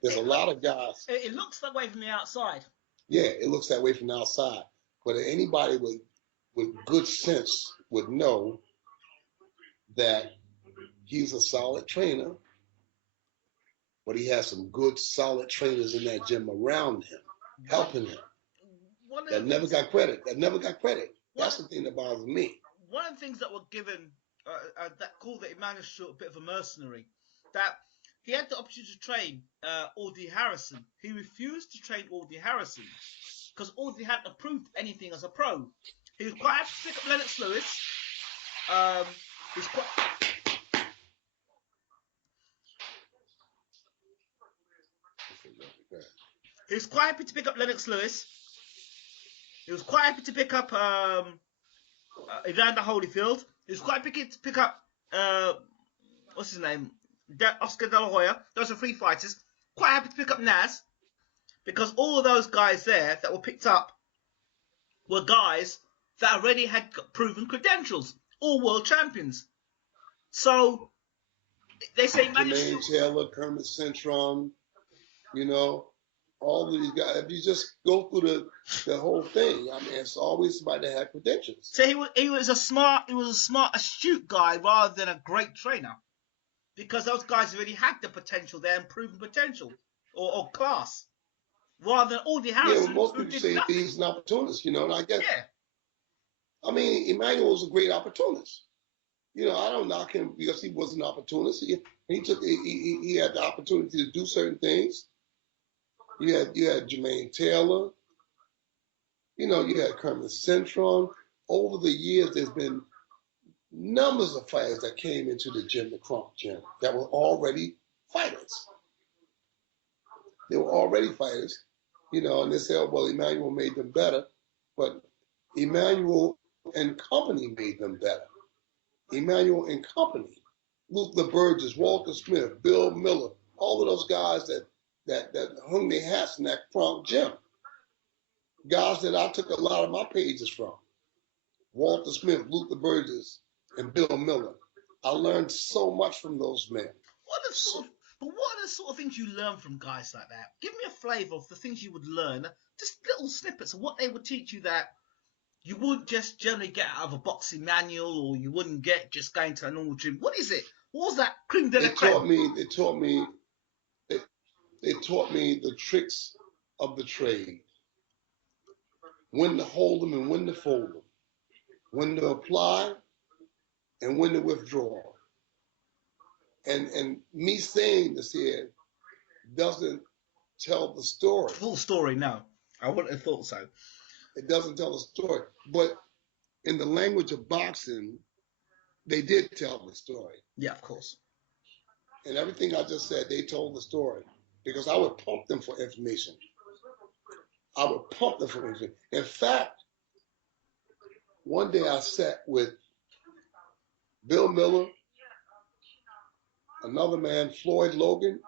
There's a lot of guys. It looks that way from the outside. Yeah, it looks that way from the outside. But anybody with good sense would know that he's a solid trainer, but he has some good, solid trainers in that gym around him, helping him. That never got credit. That's the thing that bothers me. One of the things that were given, that called the Emmanuel Stewart a bit of a mercenary, that he had the opportunity to train Audie Harrison. He refused to train Audie Harrison because Audie hadn't approved anything as a pro. He was quite happy to pick up Lennox Lewis. He was quite happy to pick up Lennox Lewis. He was quite happy to pick up Evander Holyfield. He was quite happy to pick up what's his name? Oscar De La Hoya. Those are 3 fighters. Quite happy to pick up Naz, because all of those guys there that were picked up were guys that already had proven credentials, all world champions. So they say Jermaine Taylor, Kermit Cintron, all of these guys. If you just go through the whole thing, I mean, it's always somebody that had credentials. So he was a smart, astute guy rather than a great trainer, because those guys already had the potential there and proven potential or class, rather than Audie Harrison. Yeah, well, most people say he's an opportunist, and I guess. Yeah. I mean, Emmanuel was a great opportunist. I don't knock him because he was an opportunist. He had the opportunity to do certain things. You had Jermaine Taylor. You had Kermit Cintron. Over the years, there's been numbers of fighters that came into the gym, the Crump gym, that were already fighters. They were already fighters, and they said, well, Emmanuel made them better. But Emmanuel and company made them better. Emmanuel and company. Luther Burgess, Walter Smith, Bill Miller, all of those guys that hung their hats in that Crump gym. Guys that I took a lot of my pages from. Walter Smith, Luther Burgess, and Bill Miller. I learned so much from those men. What are the sort of things you learn from guys like that? Give me a flavour of the things you would learn, just little snippets of what they would teach you that you wouldn't just generally get out of a boxing manual, or you wouldn't get just going to a normal gym. What is it? What was that creme de la creme? They taught me the tricks of the trade. When to hold them and when to fold them. When to apply and when to withdraw. And me saying this here doesn't tell the story. Full story, no. I wouldn't have thought so. It doesn't tell the story. But in the language of boxing, they did tell the story. Yeah, of course. And everything I just said, they told the story. Because I would pump them for information. I would pump them for information. In fact, one day I sat with Bill Miller, another man, Floyd Logan,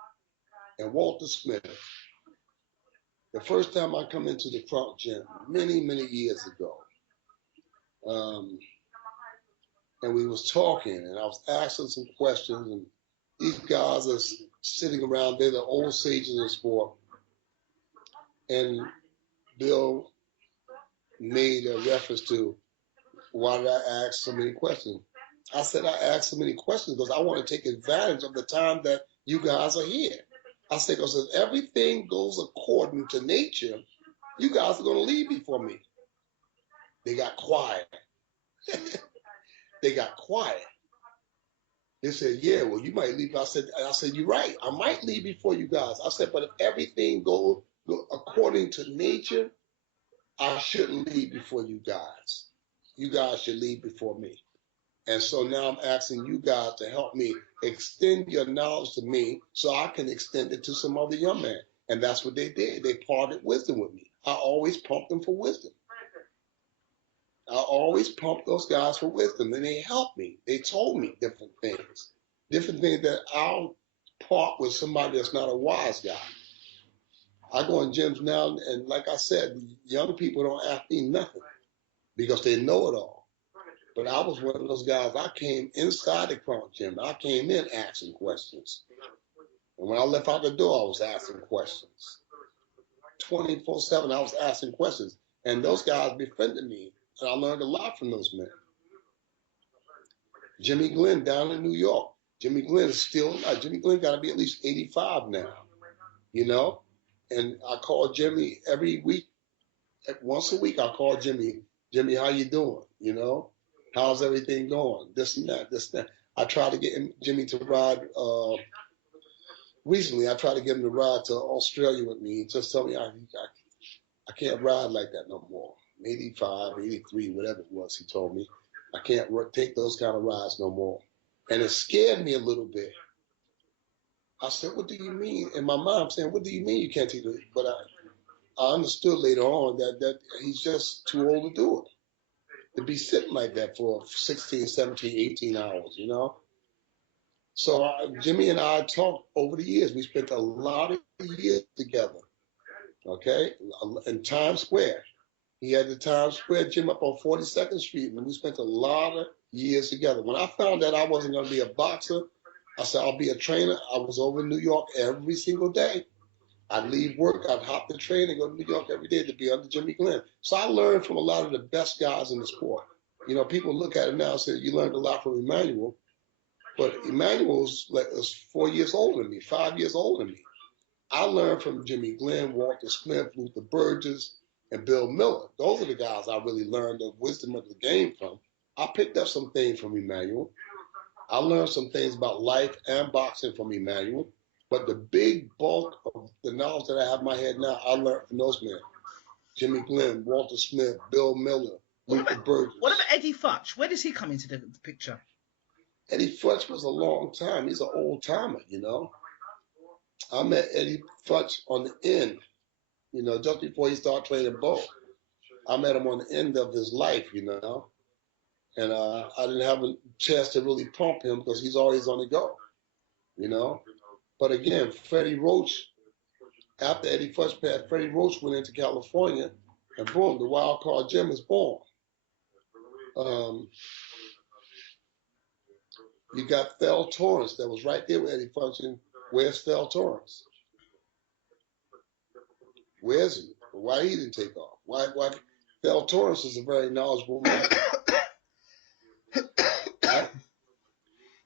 and Walter Smith. The first time I come into the Crunk Gym, many, many years ago. And we was talking, and I was asking some questions, and these guys are sitting around, they're the old sages of sport. And Bill made a reference to, why did I ask so many questions? I said I asked so many questions because I want to take advantage of the time that you guys are here. I said, because if everything goes according to nature, you guys are going to leave before me. They got quiet. They got quiet. They said, yeah, well, you might leave. I said, you're right. I might leave before you guys. I said, but if everything goes according to nature, I shouldn't leave before you guys. You guys should leave before me. And so now I'm asking you guys to help me extend your knowledge to me so I can extend it to some other young man. And that's what they did. They parted wisdom with me. I always pumped them for wisdom. I always pumped those guys for wisdom, and they helped me. They told me different things that I'll part with somebody that's not a wise guy. I go in gyms now, and like I said, young people don't ask me nothing because they know it all. But I was one of those guys. I came inside the Crunk Gym. I came in asking questions. And when I left out the door, I was asking questions. 24/7, I was asking questions. And those guys befriended me. And I learned a lot from those men. Jimmy Glenn down in New York. Jimmy Glenn is still alive. Jimmy Glenn got to be at least 85 now, you know? And I call Jimmy every week. Once a week, I call Jimmy. Jimmy, how you doing? You know? How's everything going? This and that, this and that. I tried to get Jimmy to ride. Recently, I tried to get him to ride to Australia with me. He just told me I can't ride like that no more. 85, 83, whatever it was, he told me. I can't take those kind of rides no more. And it scared me a little bit. I said, what do you mean? And my mom saying, what do you mean you can't take it? But I understood later on that he's just too old to do it. To be sitting like that for 16, 17, 18 hours, you know? So Jimmy and I talked over the years. We spent a lot of years together, okay, in Times Square. He had the Times Square gym up on 42nd Street, and we spent a lot of years together. When I found that I wasn't going to be a boxer, I said, I'll be a trainer. I was over in New York every single day. I'd leave work, I'd hop the train and go to New York every day to be under Jimmy Glenn. So I learned from a lot of the best guys in the sport. You know, people look at it now and say, you learned a lot from Emmanuel. But Emmanuel was 4 years older than me, 5 years older than me. I learned from Jimmy Glenn, Walter Smith, Luther Burgess, and Bill Miller. Those are the guys I really learned the wisdom of the game from. I picked up some things from Emmanuel. I learned some things about life and boxing from Emmanuel. But the big bulk of the knowledge that I have in my head now, I learned from those men. Jimmy Glenn, Walter Smith, Bill Miller, Luther Burgess. What about Eddie Futch? Where does he come into the picture? Eddie Futch was a long time. He's an old timer, you know. I met Eddie Futch on the end, you know, just before he started playing ball. I met him on the end of his life, you know. And I didn't have a chance to really pump him because he's always on the go, you know. But again, Freddie Roach, after Eddie Futch passed, Freddie Roach went into California, and boom, the Wild Card Gym is born. You got Thel Torrance that was right there with Eddie Futch. Where's Thel Torrance? Where's he? Why he didn't take off? Why? Thel Torrance is a very knowledgeable man. Right?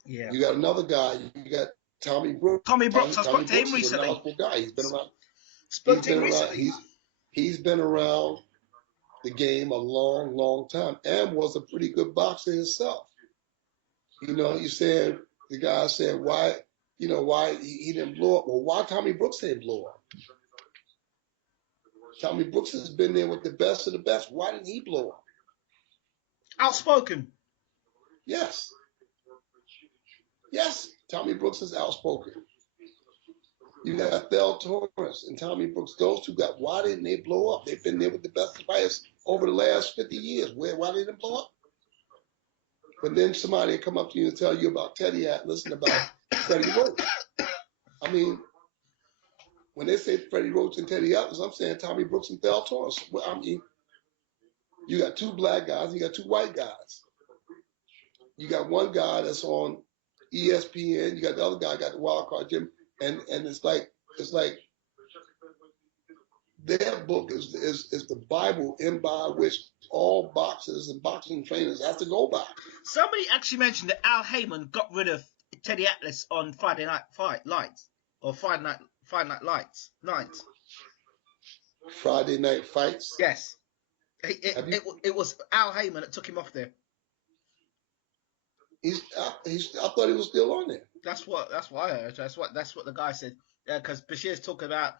Yeah. You got another guy. You got Tommy Brooks. Tommy Brooks, I spoke to him recently. He's a knowledgeable guy. He's been around. Spoke to him recently. He's been around the game a long, long time and was a pretty good boxer himself. You know, the guy said, why he didn't blow up? Well, why Tommy Brooks didn't blow up? Tommy Brooks has been there with the best of the best. Why didn't he blow up? Outspoken. Yes. Yes. Tommy Brooks is outspoken. You got Thel Torres and Tommy Brooks. Those two got, why didn't they blow up? They've been there with the best fighters over the last 50 years. Why didn't they blow up? But then somebody come up to you and tell you about Teddy Atlas and about Freddie Roach. I mean, when they say Freddie Roach and Teddy Atlas, I'm saying Tommy Brooks and Thel Torres. Well, I mean, you got two black guys, you got two white guys. You got one guy that's on ESPN, you got the other guy got the wild card gym, and it's like their book is the Bible in by which all boxers and boxing trainers have to go by. Somebody actually mentioned that Al Heyman got rid of Teddy Atlas on Friday Night Lights or Friday Night Lights. Friday Night Fights. Yes, it was Al Heyman that took him off there. I thought he was still on there. That's what I heard. That's what the guy said. Because Bashir's talking about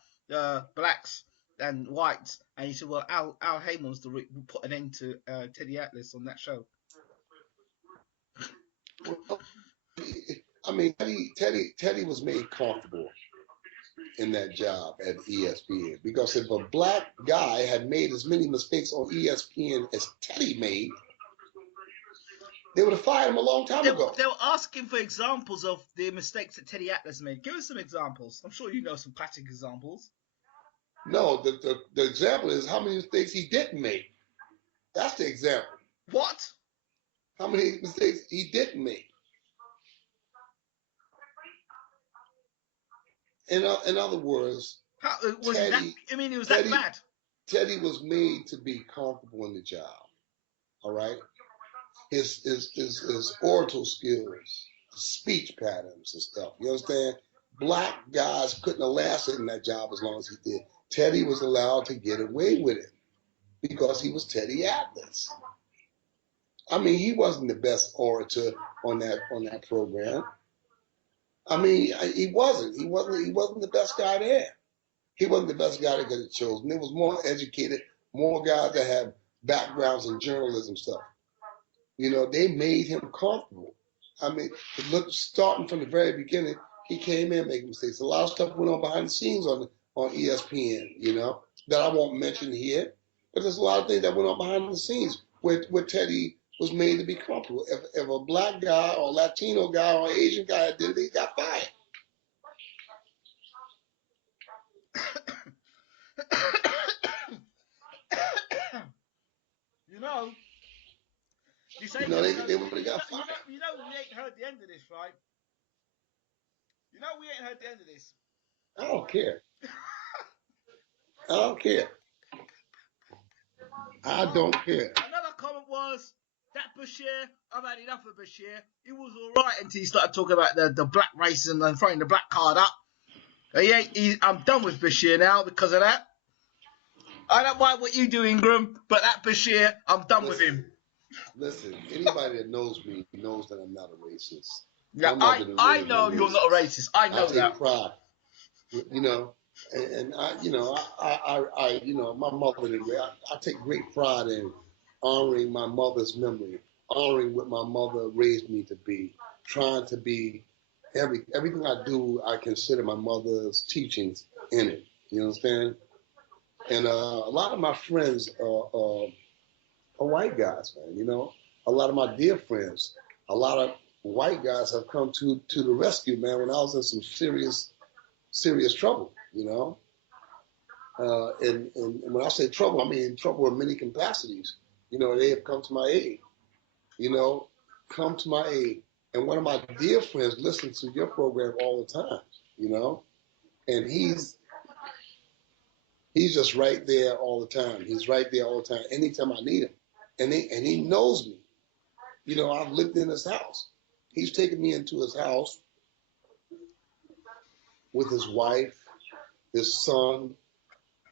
blacks and whites, and he said, "Well, Al Heyman's put an end to Teddy Atlas on that show." Well, I mean, Teddy was made comfortable in that job at ESPN, because if a black guy had made as many mistakes on ESPN as Teddy made, they would have fired him a long time ago. They were asking for examples of the mistakes that Teddy Atlas made. Give us some examples. I'm sure you know some classic examples. No, the example is how many mistakes he didn't make. That's the example. What? How many mistakes he didn't make. In other words, it was that bad. Teddy was made to be comfortable in the job. All right? His oral skills, speech patterns and stuff. You understand? Black guys couldn't have lasted in that job as long as he did. Teddy was allowed to get away with it because he was Teddy Atlas. I mean, he wasn't the best orator on that program. I mean, he wasn't. He wasn't the best guy there. He wasn't the best guy that could have chosen. There was more educated, more guys that have backgrounds in journalism stuff. You know, they made him comfortable. I mean, starting from the very beginning, he came in making mistakes. A lot of stuff went on behind the scenes on ESPN, you know, that I won't mention here. But there's a lot of things that went on behind the scenes where Teddy was made to be comfortable. If a black guy or Latino guy or Asian guy did it, he got fired. You know, they would have got fired. You know, we ain't heard the end of this, right? You know, we ain't heard the end of this. I don't care. I don't care. I don't care. Another comment was that Bashir, I've had enough of Bashir. He was all right until he started talking about the black racism and throwing the black card up. I'm done with Bashir now because of that. I don't mind what you do, Ingram, but that Bashir, I'm done with him. Listen, anybody that knows me knows that I'm not a racist. Yeah, I know you're not a racist. I know that. I take pride, you know, and I, you know, I, you know, my mother. I take great pride in honoring my mother's memory, honoring what my mother raised me to be, trying to be everything I do. I consider my mother's teachings in it. You understand? And a lot of my friends are white guys, man. You know, a lot of my dear friends, a lot of white guys have come to the rescue, man, when I was in some serious trouble, you know. And when I say trouble, I mean trouble in many capacities. You know, they have come to my aid. You know, come to my aid. And one of my dear friends listens to your program all the time, you know. And he's just right there all the time. He's right there all the time, anytime I need him. And he knows me. You know, I've lived in his house. He's taken me into his house with his wife, his son,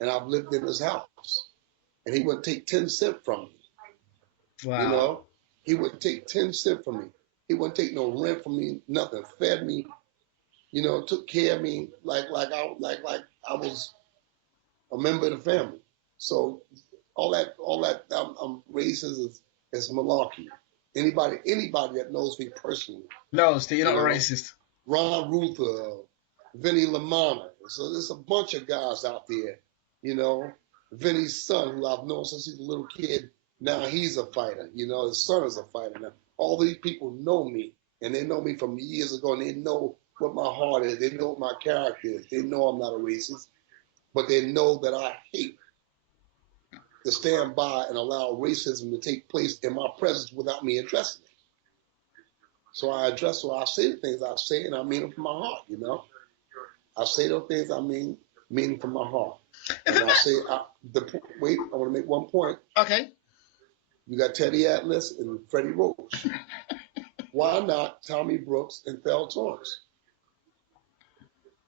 and I've lived in his house. And he wouldn't take 10 cents from me. Wow. You know, he wouldn't take 10 cents from me. He wouldn't take no rent from me, nothing. Fed me, you know, took care of me like I was a member of the family. So all that I'm racist It's malarkey. Anybody that knows me personally knows that you're not a racist. Ron Ruther, Vinny Lamana. So there's a bunch of guys out there, you know. Vinny's son, who I've known since he's a little kid, now he's a fighter. You know, his son is a fighter now. All these people know me, and they know me from years ago, and they know what my heart is. They know what my character is. They know I'm not a racist, but they know that I hate to stand by and allow racism to take place in my presence without me addressing it. So I say the things I say, and I mean them from my heart, you know. I say those things I mean them from my heart. And I say, wait, I want to make one point. Okay. You got Teddy Atlas and Freddie Roach. Why not Tommy Brooks and Thel Torrance?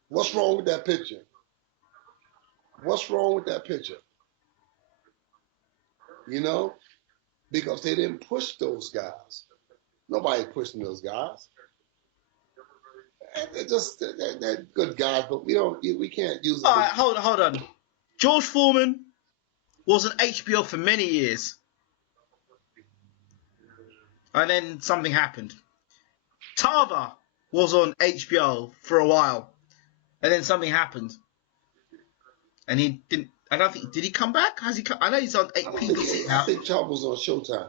What's wrong with that picture? What's wrong with that picture? You know, because they didn't push those guys. Nobody pushing those guys. They're good guys, but we can't use them. All right, hold on. George Foreman was on HBO for many years. And then something happened. Tarver was on HBO for a while. And then something happened. And he didn't, I don't think, did he come back? Has he come? I know he's on PBC now. I think Tarver was on Showtime.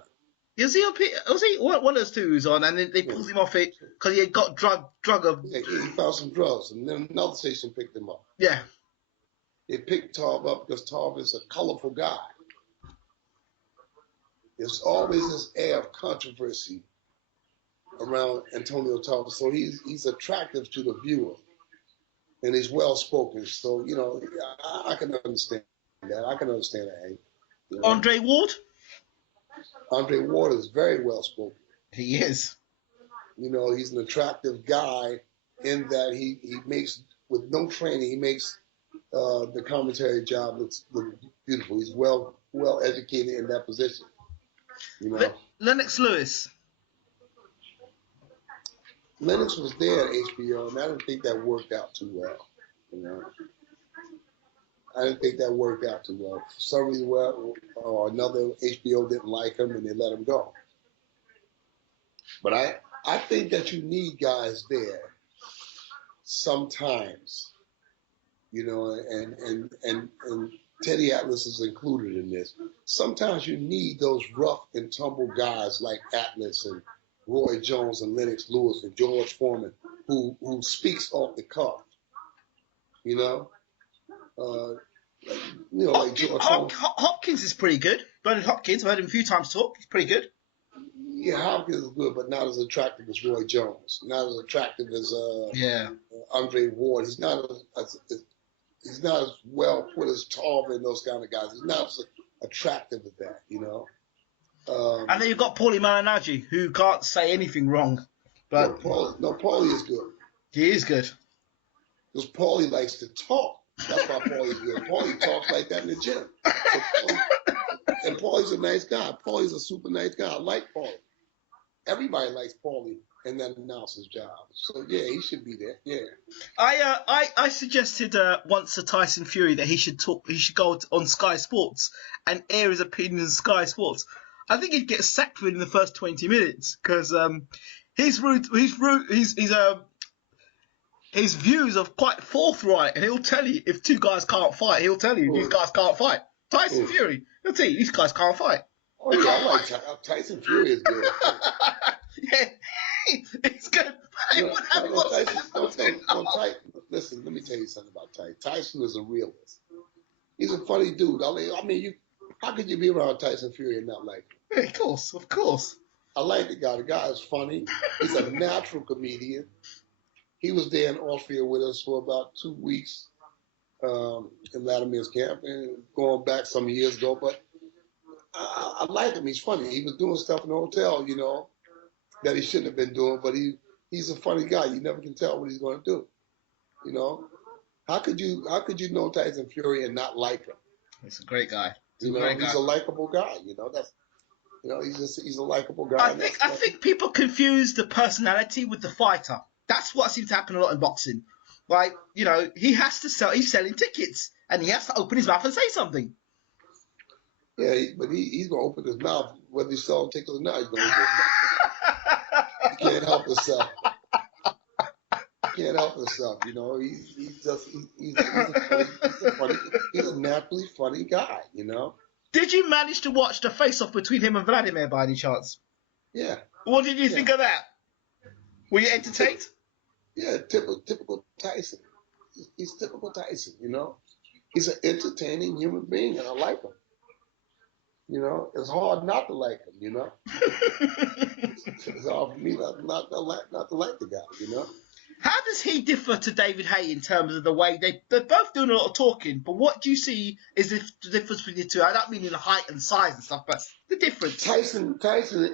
Was he one of those two who's on, and then they pulled him off it because he had got drug. Yeah, he found some drugs, and then another station picked him up. Yeah. They picked Tarver up because Tarver is a colorful guy. There's always this air of controversy around Antonio Tarver, so he's attractive to the viewer, and he's well spoken. So you know, I can understand that. I can understand that. You know? Andre Ward. Andre Ward is very well spoken. He is. You know, he's an attractive guy in that he makes, with no training, he makes the commentary job look beautiful. He's well educated in that position. You know, Lennox Lewis. Lennox was there at HBO, and I didn't think that worked out too well. You know, I didn't think that worked out too well. For some reason, or another, HBO didn't like him, and they let him go. But I think that you need guys there sometimes, you know, and Teddy Atlas is included in this. Sometimes you need those rough and tumble guys like Atlas and Roy Jones and Lennox Lewis and George Foreman, who speaks off the cuff, you know. You know, like George Hopkins is pretty good. Bernard Hopkins, I've heard him a few times talk. He's pretty good. Yeah, Hopkins is good, but not as attractive as Roy Jones. Not as attractive as Andre Ward. He's not as well put as Tarver and those kind of guys. He's not as attractive as that, you know. And then you've got Paulie Malignaggi, who can't say anything wrong. But Paulie is good. He is good. Because Paulie likes to talk. That's why Paulie's good. Paulie talks like that in the gym. And Paulie's a nice guy. Paulie's a super nice guy. I like Paulie. Everybody likes Paulie in that announcer's job. So yeah, he should be there. Yeah. I suggested once to Tyson Fury that he should go on Sky Sports and air his opinions on Sky Sports. I think he'd get sacked within the first 20 minutes because his views are quite forthright, and he'll tell you if two guys can't fight. He'll tell you these guys can't fight. Tyson Fury, he'll tell you these guys can't fight. Oh yeah, I like Tyson Fury is good. Yeah, it's good. Listen, let me tell you something about Tyson. Tyson is a realist. He's a funny dude. I mean, how could you be around Tyson Fury and not like him? Yeah, of course. I like the guy. The guy is funny. He's a natural comedian. He was there in Austria with us for about 2 weeks in Latimer's camp, and going back some years ago. But I like him. He's funny. He was doing stuff in the hotel, you know, that he shouldn't have been doing. But he's a funny guy. You never can tell what he's going to do. You know, how could you know Tyson Fury and not like him? He's a great guy. He's a likable guy. You know, he's a likable guy. I think people confuse the personality with the fighter. That's what seems to happen a lot in boxing. Like, you know, he has to sell. He's selling tickets, and he has to open his mouth and say something. Yeah, but he's gonna open his mouth whether he's selling tickets or not. He's gonna open his mouth. He can't help himself. He can't help himself. You know, he's a naturally funny guy. You know. Did you manage to watch the face-off between him and Vladimir by any chance? Yeah. What did you think of that? Were you entertained? Yeah, typical Tyson. He's typical Tyson. You know, he's an entertaining human being, and I like him. You know, it's hard not to like him. You know, it's hard for me not to like the guy. You know. How does he differ to David Haye in terms of the way they're both doing a lot of talking? But what do you see is the difference between the two? I don't mean in height and size and stuff, but the difference. Tyson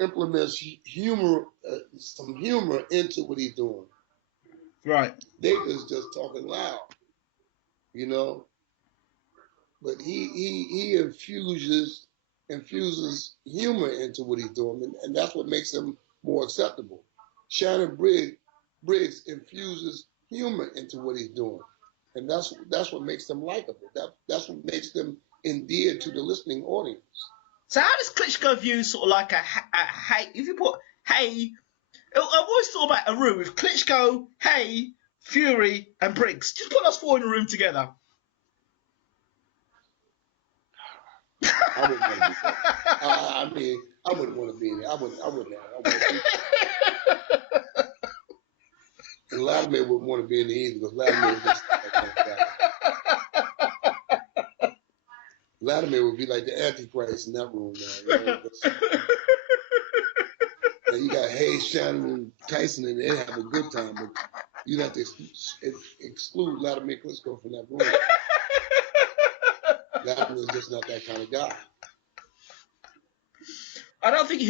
implements humor, some humor into what he's doing. Right. David's just talking loud, you know. But he infuses humor into what he's doing, and that's what makes him more acceptable. Shannon Briggs infuses humor into what he's doing, and that's what makes them likable. That's what makes them endeared to the listening audience. So how does Klitschko view sort of like a Haye? If you put Haye, I've always thought about a room with Klitschko, Haye, Fury, and Briggs. Just put us four in a room together. I wouldn't want to be there. I wouldn't want to be there. I wouldn't. And Vladimir wouldn't want to be in there either because Vladimir would just Vladimir would be like the Antichrist in that room now. You know? Now you got Haye, Shannon, and Tyson, and they have a good time, but you'd have to exclude Vladimir Klitschko from that room. Vladimir's just not that kind of guy. I don't think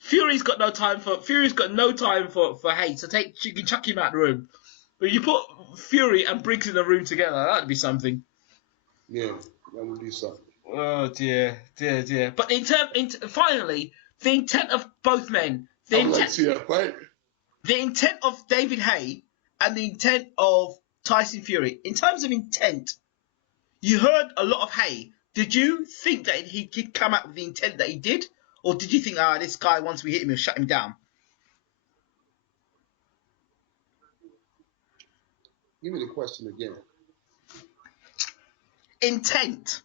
Fury's got no time for Haye, so you can chuck him out of the room. But you put Fury and Briggs in a room together, that'd be something. Yeah, that would be something. Oh dear. But finally, the intent of both men. I'd like to see that fight. The intent of David Haye and the intent of Tyson Fury. In terms of intent, you heard a lot of Haye. Did you think that he could come out with the intent that he did? Or did you think, this guy, once we hit him, we'll shut him down? Give me the question again. Intent.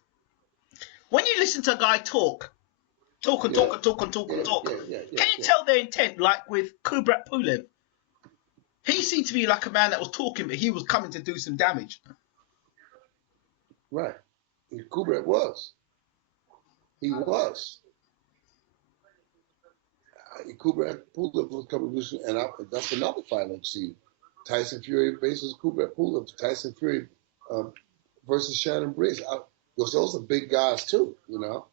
When you listen to a guy talk, can you tell their intent, like with Kubrat Pulev? He seemed to be like a man that was talking, but he was coming to do some damage. Right. Kubrat was. He was. Kubrat Pulev was coming to do some, and that's another fight I've seen. Tyson Fury versus Kubrat Pulev. Tyson Fury versus Shannon Briggs. Because those are big guys too, you know.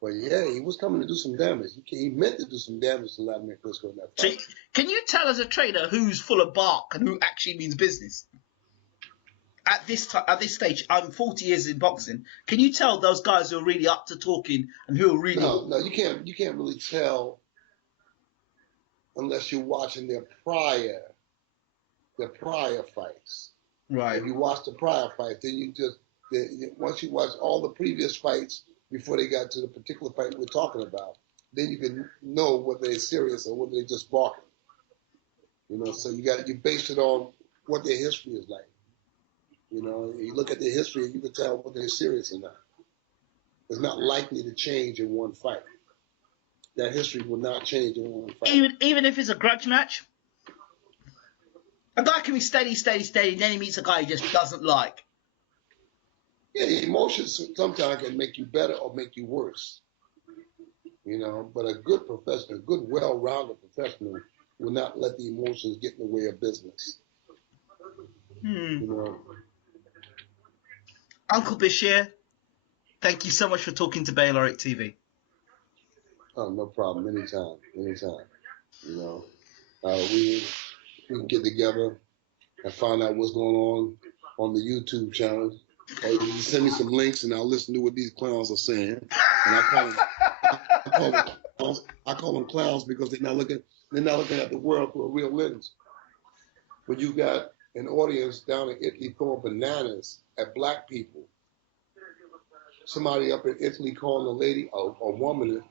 But yeah, he was coming to do some damage. He meant to do some damage to Vladimir Klitschko in that fight. So, can you tell as a trainer who's full of bark and who actually means business? At this stage, I'm 40 years in boxing. Can you tell those guys who are really up to talking and who are really? No, you can't. You can't really tell unless you're watching their prior fights. Right. If you watch the prior fight, then once you watch all the previous fights before they got to the particular fight we're talking about, then you can know whether they're serious or whether they're just barking. You know, so you base it on what their history is like. You know, you look at their history and you can tell whether they're serious or not. It's not likely to change in one fight. That history will not change in one fight. Even if it's a grudge match? A guy can be steady, and then he meets a guy he just doesn't like. Yeah, the emotions sometimes can make you better or make you worse. You know, but a good professional, a good, well-rounded professional will not let the emotions get in the way of business. You know. Uncle Bashir, thank you so much for talking to Bayloric TV. Oh, no problem. Anytime. You know, we can get together and find out what's going on the YouTube channel. Or you can send me some links and I'll listen to what these clowns are saying. And I call them clowns because they're not looking at the world through a real lens. But you got an audience down in Italy throwing bananas at black people somebody up in Italy calling a lady, a woman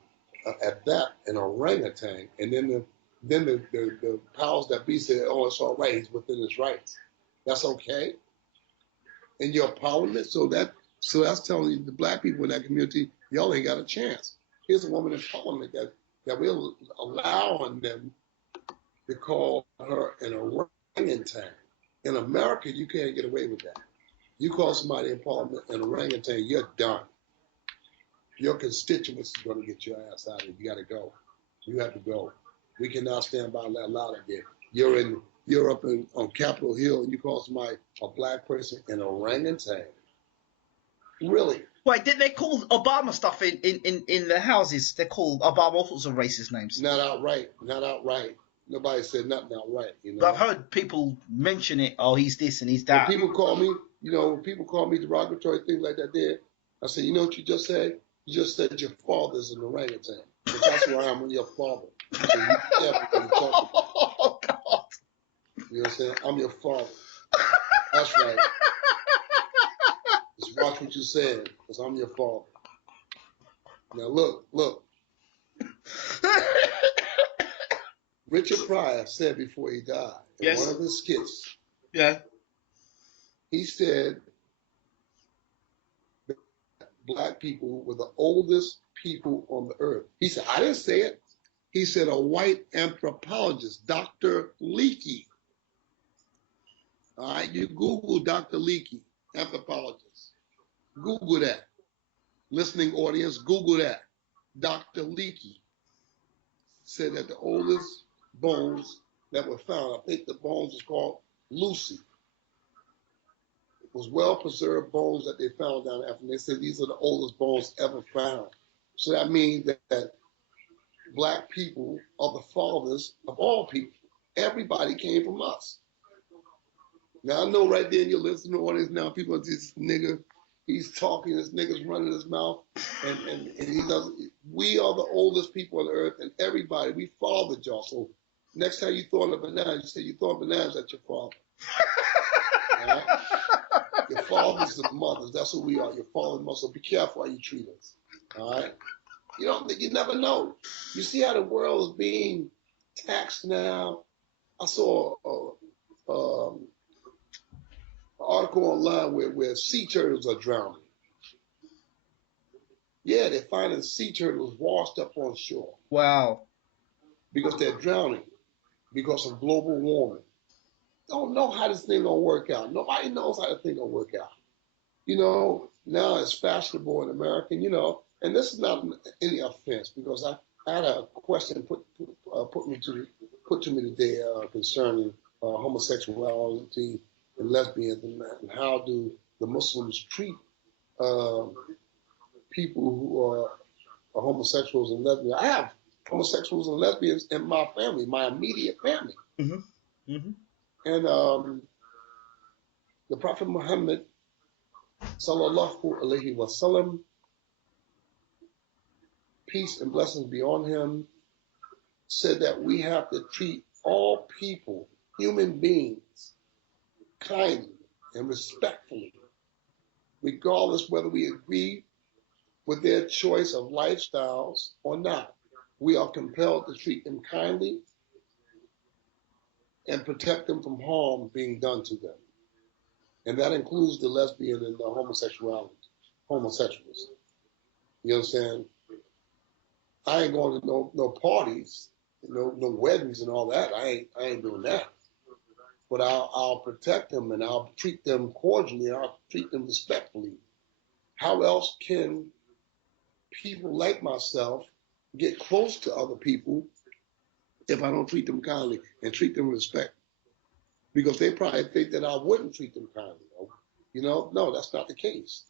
at that, an orangutan, and then the powers that be said, oh, it's all right, he's within his rights. That's okay in your parliament. So that's telling you the black people in that community, y'all ain't got a chance. Here's a woman in parliament that we're allowing them to call her an orangutan. In America, you can't get away with that. You call somebody in parliament an orangutan, you're done. Your constituents is going to get your ass out of here. You got to go. You have to go. We cannot stand by and let loud again. You're up on Capitol Hill and you call somebody, a black person, an orangutan. Really? Wait, did they call Obama stuff in the houses? They called Obama all sorts of racist names. Not outright. Not outright. Nobody said nothing outright. But I've heard people mention it. Oh, he's this and he's that. When people call me, when people call me derogatory things like that, there, I say, you know what you just said? You just said your father's an orangutan. But that's where I am with your father. So you careful when you talk about. Oh God! You know what I'm saying? I'm your father. That's right. Just watch what you said, because I'm your father. Now look. Richard Pryor said before he died in one of his skits. Yeah. He said that black people were the oldest people on the earth. He said, I didn't say it. He said a white anthropologist, Dr. Leakey. All right, you Google Dr. Leakey, anthropologist. Google that. Listening audience, Google that. Dr. Leakey said that the oldest bones that were found, I think the bones was called Lucy. It was well-preserved bones that they found down there. And they said these are the oldest bones ever found. So that means that black people are the fathers of all people. Everybody came from us. Now, I know right there in your listening audience now, people are this nigga, he's talking, this nigga's running his mouth, and he doesn't. We are the oldest people on the earth, and everybody, we fathered y'all. So next time you throw in a banana, you say you throwing bananas at your father. All right? Your fathers and mothers, that's who we are, your father and mother. So be careful how you treat us. All right? You never know. You see how the world is being taxed now? I saw an article online where sea turtles are drowning. Yeah, they're finding sea turtles washed up on shore. Wow. Because they're drowning because of global warming. Don't know how this thing gonna work out. Nobody knows how this thing gonna work out. Now it's fashionable in America, and this is not any offense because I had a question put to me today concerning homosexuality and lesbians and how do the Muslims treat people who are homosexuals and lesbians. I have homosexuals and lesbians in my family, my immediate family. Mm-hmm. Mm-hmm. And the Prophet Muhammad, sallallahu alaihi wasallam, peace and blessings be on him, said that we have to treat all people, human beings, kindly and respectfully, regardless whether we agree with their choice of lifestyles or not. We are compelled to treat them kindly and protect them from harm being done to them. And that includes the lesbian and the homosexuals. You understand? I ain't going to no parties, no weddings and all that. I ain't doing that. But I'll protect them and I'll treat them cordially and I'll treat them respectfully. How else can people like myself get close to other people if I don't treat them kindly and treat them with respect? Because they probably think that I wouldn't treat them kindly. No, that's not the case.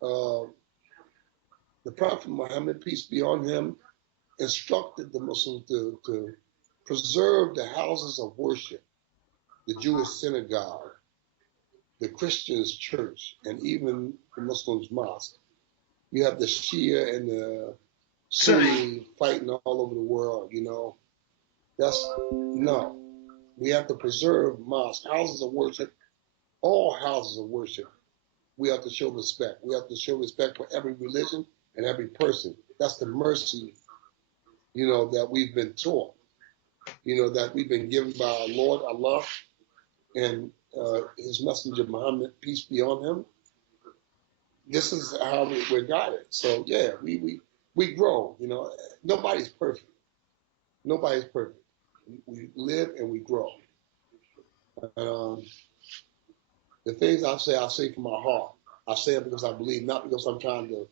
The Prophet Muhammad, peace be on him, instructed the Muslims to preserve the houses of worship, the Jewish synagogue, the Christians' church, and even the Muslims' mosque. You have the Shia and the Sunni fighting all over the world, No. We have to preserve mosques, houses of worship, all houses of worship. we have to show respect. We have to show respect for every religion and every person. That's the mercy, that we've been taught, that we've been given by our Lord, Allah, and his messenger, Muhammad, peace be on him. This is how we're guided. So, yeah, we grow, Nobody's perfect. Nobody's perfect. We live and we grow. The things I say from my heart. I say it because I believe, not because I'm trying to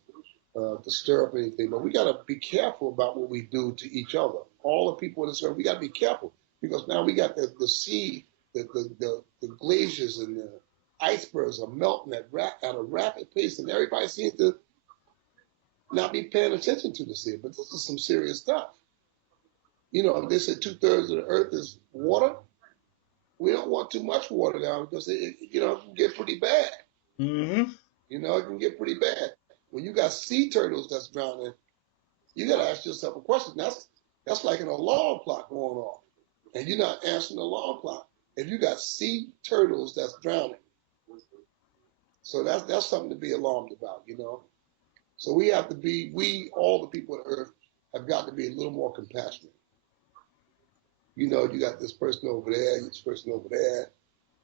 stir up anything. But we got to be careful about what we do to each other. All the people in this world, we got to be careful because now we got the sea, the glaciers and the icebergs are melting at a rapid pace, and everybody seems to not be paying attention to the sea. But this is some serious stuff. They said 2/3 of the earth is water. We don't want too much water now because it can get pretty bad. Mm-hmm. It can get pretty bad. When you got sea turtles that's drowning, you got to ask yourself a question. That's like an alarm clock going off, and you're not answering the alarm clock. If you got sea turtles that's drowning, so that's something to be alarmed about, So we have to be, all the people on earth have got to be a little more compassionate. You got this person over there, this person over there,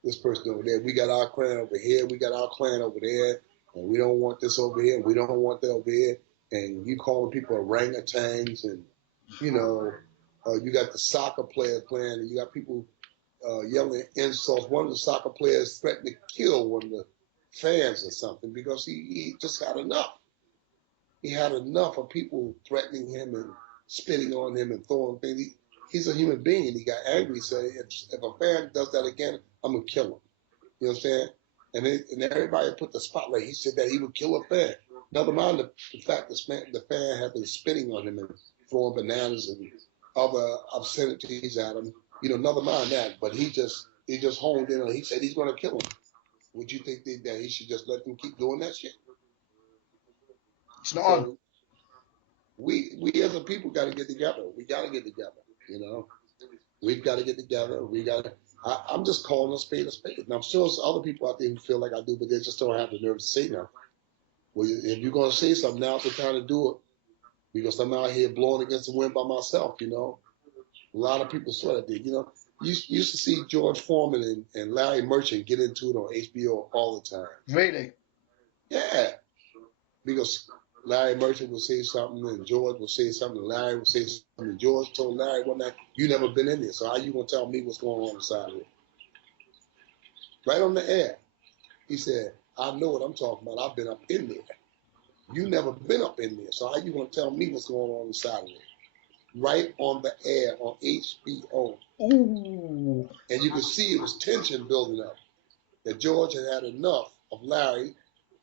this person over there. We got our clan over here, we got our clan over there, and we don't want this over here, and we don't want that over here. And you calling people orangutans, and you got the soccer player playing, and you got people yelling insults. One of the soccer players threatened to kill one of the fans or something because he just had enough. He had enough of people threatening him and spitting on him and throwing things. He's a human being, and he got angry. He said, if a fan does that again, I'm going to kill him. You know what I'm saying? And everybody put the spotlight. He said that he would kill a fan. Never mind the fact the fan had been spitting on him and throwing bananas and other obscenities at him. Never mind that. But he just honed in on. He said he's going to kill him. Would you think that he should just let them keep doing that shit? It's not on. We as a people got to get together. We got to get together. We've got to get together. I'm just calling a spade a spade. And I'm sure there's other people out there who feel like I do, but they just don't have the nerve to say nothing. Well, if you're going to say something, now's the time to do it. Because I'm out here blowing against the wind by myself, A lot of people sweat at it, You used to see George Foreman and Larry Merchant get into it on HBO all the time. Really? Yeah. Because Larry Merchant would say something, and George would say something, and Larry would say something. And George told Larry one night, you never been in there, so how you going to tell me what's going on inside of it? Right on the air. He said, I know what I'm talking about. I've been up in there. You never been up in there, so how you going to tell me what's going on inside of it? Right on the air on HBO. Ooh. And you could see it was tension building up. That George had enough of Larry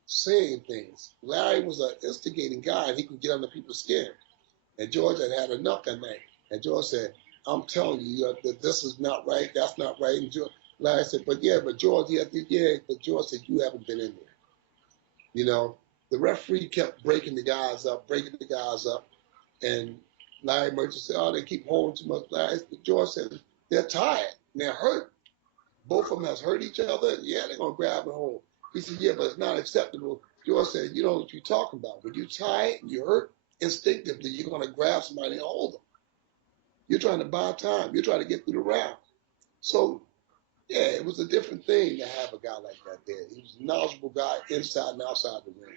saying things. Larry was an instigating guy, and he can get under people's skin. And George had enough that night. And George said, I'm telling you that this is not right, that's not right. And Larry said, but George, but George said, you haven't been in there. The referee kept breaking the guys up. And Larry Merchant said, oh, they keep holding too much. George said, they're tired, and they're hurt. Both of them has hurt each other. Yeah, they're going to grab and hold. He said, yeah, but it's not acceptable. George said, you know what you're talking about. When you're tired and you're hurt, instinctively, you're going to grab somebody and hold them. You're trying to buy time. You're trying to get through the round. So, yeah, it was a different thing to have a guy like that there. He was a knowledgeable guy inside and outside the ring.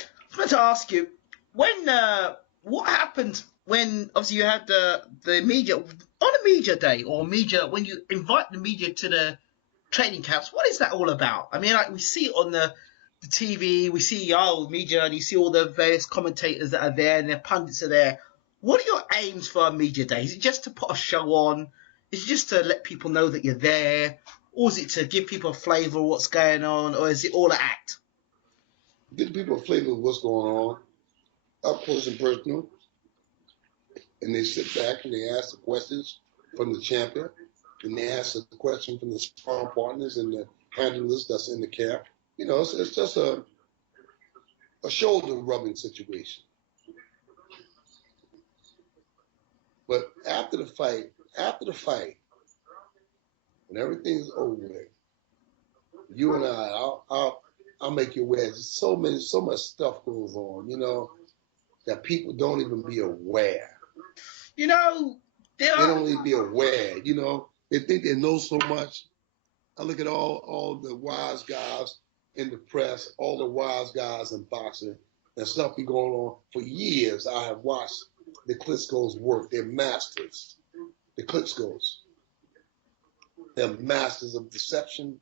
I was meant to ask you, what happened when obviously you had the media on a media day or media when you invite the media to the training camps? What is that all about? I mean, like we see it on the TV, we see media, and you see all the various commentators that are there and their pundits are there. What are your aims for a media day? Is it just to put a show on? Is it just to let people know that you're there? Or is it to give people a flavour of what's going on? Or is it all an act? Give people a flavor of what's going on, up close and personal. And they sit back and they ask the questions from the champion. And they ask the question from the sparring partners and the handlers that's in the camp. It's just a shoulder rubbing situation. But after the fight, when everything's over with, You and I'll make you aware. So much stuff goes on, that people don't even be aware. You know, they don't even be aware. They think they know so much. I look at all the wise guys in the press, all the wise guys in boxing, and stuff be going on for years. I have watched the Klitschko's work. They're masters. The Klitschko's. They're masters of deception.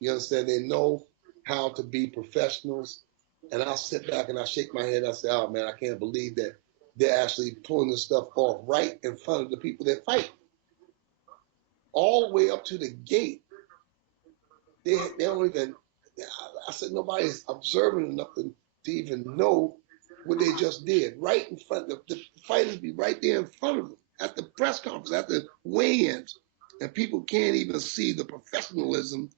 You understand? They know how to be professionals. And I sit back and I shake my head. I say, oh, man, I can't believe that they're actually pulling this stuff off right in front of the people that fight. All the way up to the gate. They don't even, I said, nobody's observant enough to even know what they just did. Right in front of the fighters be right there in front of them at the press conference, at the weigh-ins. And people can't even see the professionalism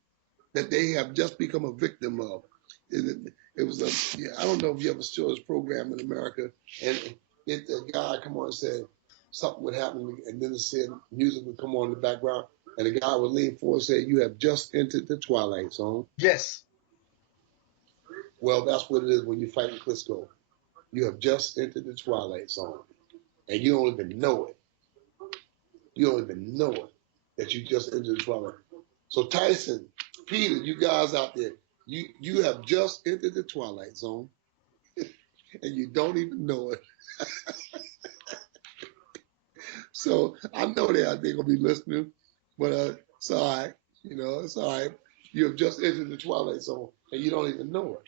that they have just become a victim of. It was I don't know if you ever saw this program in America, and a guy come on and said something would happen, and then it said music would come on in the background, and the guy would lean forward and say, "You have just entered the Twilight Zone." Yes. Well, that's what it is when you fight in Klitschko. You have just entered the Twilight Zone, and you don't even know it. You don't even know it that you just entered the Twilight. So Tyson, Peter, you guys out there, you have just entered the Twilight Zone, and you don't even know it. So I know they're gonna be listening, but it's all right. It's all right. You have just entered the Twilight Zone, and you don't even know it.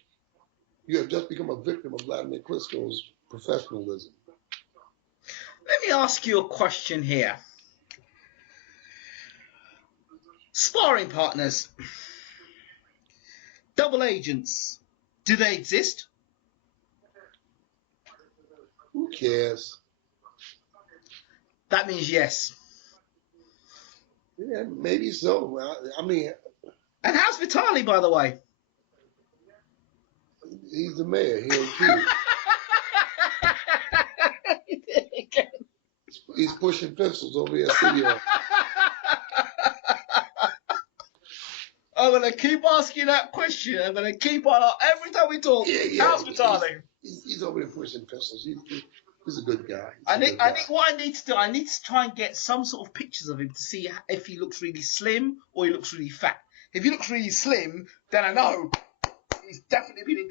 You have just become a victim of Vladimir Klitschko's professionalism. Let me ask you a question here. Sparring partners, double agents, do they exist? Who cares? That means yes. Yeah, maybe so. I mean, and how's Vitali, by the way? He's the mayor. He'll keep. He's pushing pencils over here. I'm going to keep asking that question. I'm going to keep on every time we talk. Yeah. How's Vitali? He's over there pushing pencils. He's a good guy. I think what I need to do, I need to try and get some sort of pictures of him to see if he looks really slim or he looks really fat. If he looks really slim, then I know he's definitely been in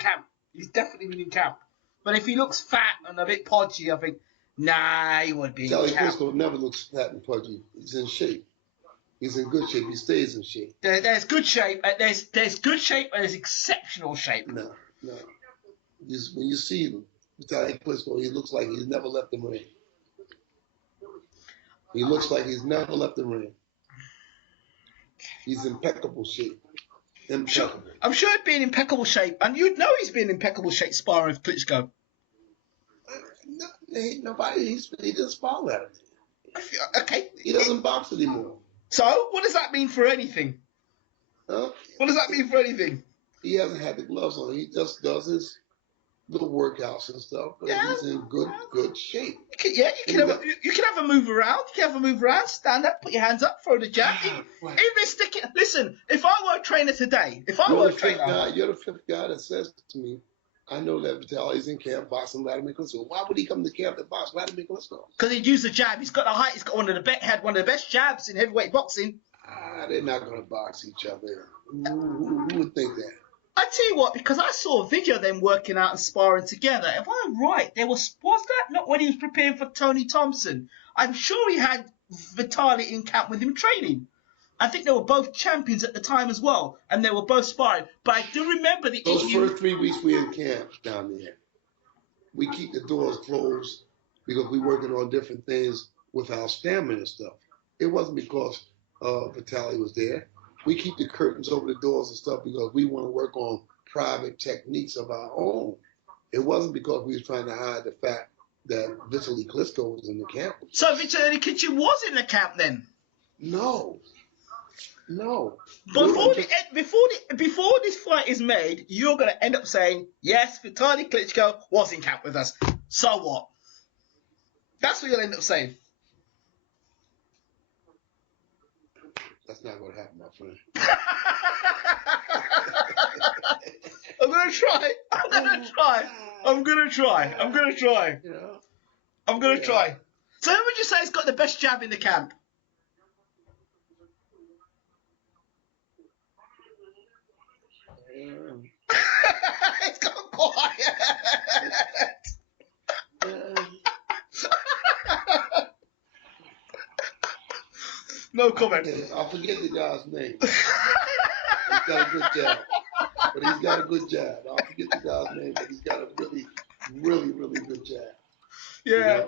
camp. But if he looks fat and a bit podgy, I think, nah, he won't be in camp. Vitali Klitschko never looks fat and podgy. He's in shape. He's in good shape. He stays in shape. There's good shape. There's good shape and there's exceptional shape. No. When you see him, Vitali Klitschko, he looks like he's never left the ring. He looks like he's never left the ring. He's impeccable shape. Impeccable. I'm sure he'd be in impeccable shape, and you'd know he's been in impeccable shape sparring with Klitschko. No, ain't nobody. He doesn't spar at him. Okay. He doesn't box anymore. So, what does that mean for anything? Huh? What does that mean for anything? He hasn't had the gloves on. He just does his little workouts and stuff, but he's in good shape. You can have a move around. You can have a move around. Stand up, put your hands up, throw the jab. Even stick it. Listen, if I were a trainer today, you're the fifth guy that says to me, I know that Vitali's in camp boxing Vladimir Klitschko. Why would he come to camp to box Vladimir Klitschko? Because he'd use the jab. He's got the height. He's got one of the best jabs in heavyweight boxing. They're not going to box each other. Who would think that? I tell you what, because I saw a video of them working out and sparring together. If I'm right, was that not when he was preparing for Tony Thompson? I'm sure he had Vitali in camp with him training. I think they were both champions at the time as well, and they were both sparring. But I do remember those first 3 weeks we in camp down there. We keep the doors closed because we're working on different things with our stamina and stuff. It wasn't because Vitali was there. We keep the curtains over the doors and stuff because we want to work on private techniques of our own. It wasn't because we were trying to hide the fact that Vitali Klitschko was in the camp. So Vitali Klitschko was in the camp then? No. Before this fight is made, you're going to end up saying, yes, Vitali Klitschko was in camp with us. So what? That's what you'll end up saying. That's not going to happen, my friend. I'm gonna try. You know? I'm gonna try. So who would you say has got the best jab in the camp? It's gone quiet. No comment. I forget the guy's name. He's got a good jab. But he's got a good jab. I forget the guy's name, but he's got a really, really, really good jab. Yeah.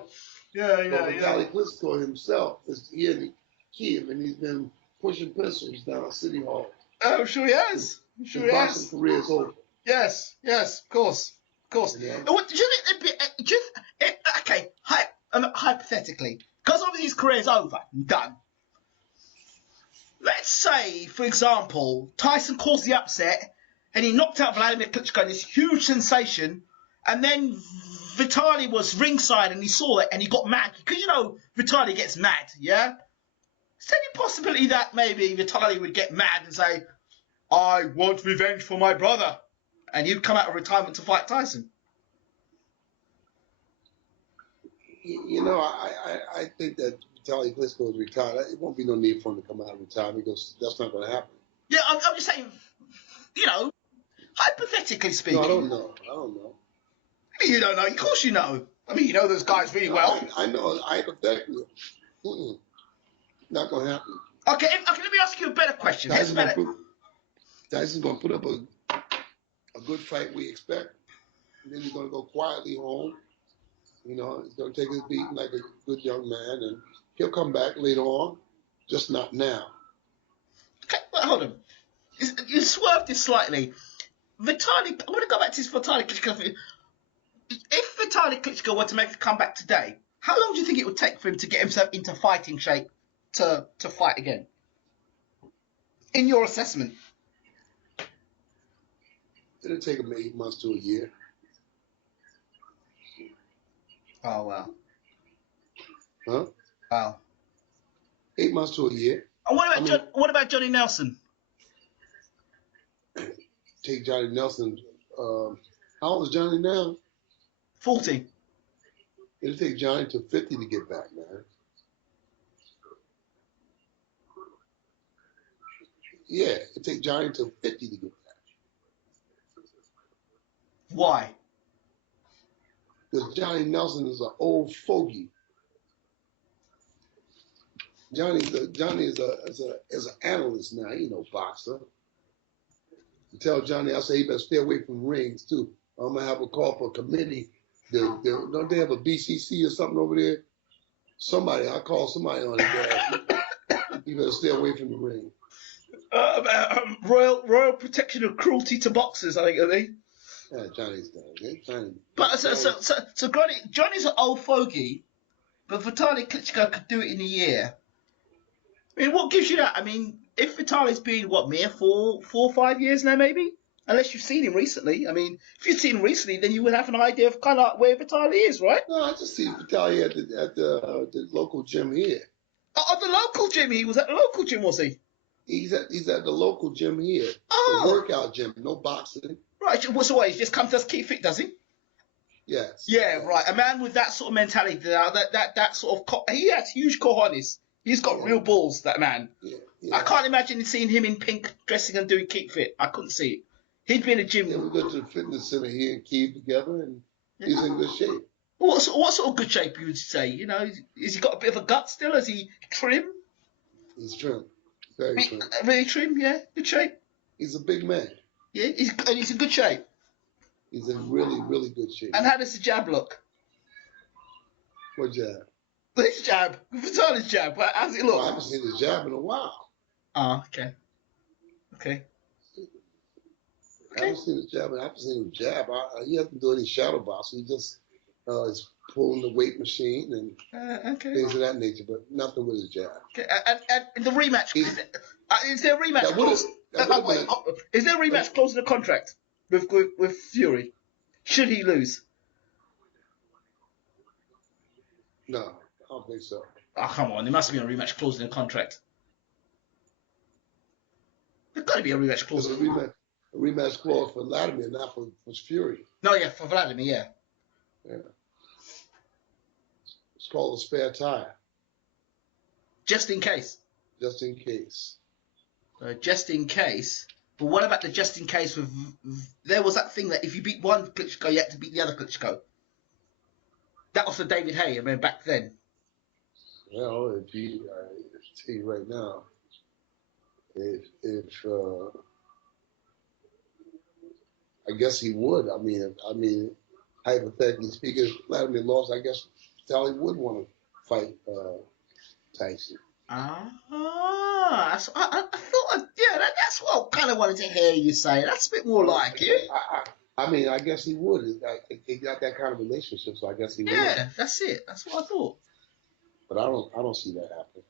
You know? Yeah. Vitali Klitschko himself is here in Kiev, and he's been pushing pistols down City Hall. Oh, I'm sure he has. His boxing career is over. Yes, of course. Yeah. What, do you think okay, hypothetically, because obviously his career's over, done. Let's say, for example, Tyson caused the upset and he knocked out Vladimir Klitschko, this huge sensation, and then Vitali was ringside and he saw it and he got mad. Because, you know, Vitali gets mad, yeah? Is there any possibility that maybe Vitali would get mad and say, I want revenge for my brother, and he'd come out of retirement to fight Tyson? You know, I think that Vitali Klitschko is retired. It won't be no need for him to come out of retirement because that's not going to happen. Yeah, I'm just saying, you know, hypothetically speaking. No, I don't know. I mean, you don't know. Of course you know. I mean, you know those guys really well. I know. Hypothetically. Not going to happen. Okay, let me ask you a better question. Tyson's going to put up a good fight, we expect. And then he's going to go quietly home. You know, he's going to take his beating like a good young man, and he'll come back later on, just not now. Okay, well, hold on. You swerved this slightly. I want to go back to this Vitali Klitschko. If Vitali Klitschko were to make a comeback today, how long do you think it would take for him to get himself into fighting shape to fight again? In your assessment? It'll take him 8 months to a year. Oh, wow. Huh? Wow. 8 months to a year. And what about Johnny Nelson? Take Johnny Nelson. How old is Johnny now? 40. It'll take Johnny to 50 to get back, man. Yeah, it'll take Johnny to 50 to get back. Why? Because Johnny Nelson is an old fogey. Johnny is an analyst now. He ain't no boxer. I tell Johnny, I say he better stay away from rings too. I'm gonna have a call for a committee. Don't they have a BCC or something over there? I call somebody on it. You better stay away from the ring. Royal Protection of Cruelty to Boxers, I think it'll be. Yeah, Johnny's done. Okay? Johnny. But so Johnny's an old fogey, but Vitali Klitschko could do it in a year. I mean, what gives you that? I mean, if Vitali's been, mere 4 or 5 years now, maybe? Unless you've seen him recently. I mean, if you've seen him recently, then you would have an idea of kind of like where Vitali is, right? No, I just see Vitali at the local gym here. Oh, the local gym? He was at the local gym, was he? He's at the local gym here. Oh. The workout gym, no boxing. Right, so what, he just comes to us keep fit, does he? Yes. Yeah, yes. Right. A man with that sort of mentality, that sort of... he has huge cojones. He's got real balls, that man. Yeah. I can't imagine seeing him in pink dressing and doing keep fit. I couldn't see it. He'd be in a gym. Yeah, we go to the fitness center here in Kiev together, and he's in good shape. What sort of good shape would you say? You know, has he got a bit of a gut still? Is he trim? He's trim. Very trim. Really trim, yeah? Good shape? He's a big man. Yeah, he's in good shape. He's in really, really good shape. And how does the jab look? What jab? This jab. Vitali's jab. How's it look? I haven't seen his jab in a while. Oh, okay. Okay. I haven't seen his jab. I haven't seen him jab. He hasn't done any shadow boxing. He just is pulling the weight machine and things of that nature, but nothing with his jab. Okay. And the rematch, is there a rematch clause? Is there a rematch clause in the contract with Fury? Should he lose? No, I don't think so. Oh, come on. There must be a rematch clause in the contract. got to be a rematch clause. There's a rematch clause for Vladimir, not for Fury. No, yeah, for Vladimir, yeah. Yeah. It's called a spare tire. Just in case. Just in case. Just in case. But what about the just in case with... There was that thing that if you beat one Klitschko, you had to beat the other Klitschko. That was for David Haye, I mean, back then. Well, if you... I tell you right now, if I guess he would. I mean, hypothetically speaking, if Vladimir lost, I guess Vitali would want to fight Tyson. I thought, yeah, that's what I kind of wanted to hear you say. That's a bit more like it. I mean, I guess he would. He got that kind of relationship, so I guess he would. Yeah, that's it. That's what I thought. But I don't see that happening.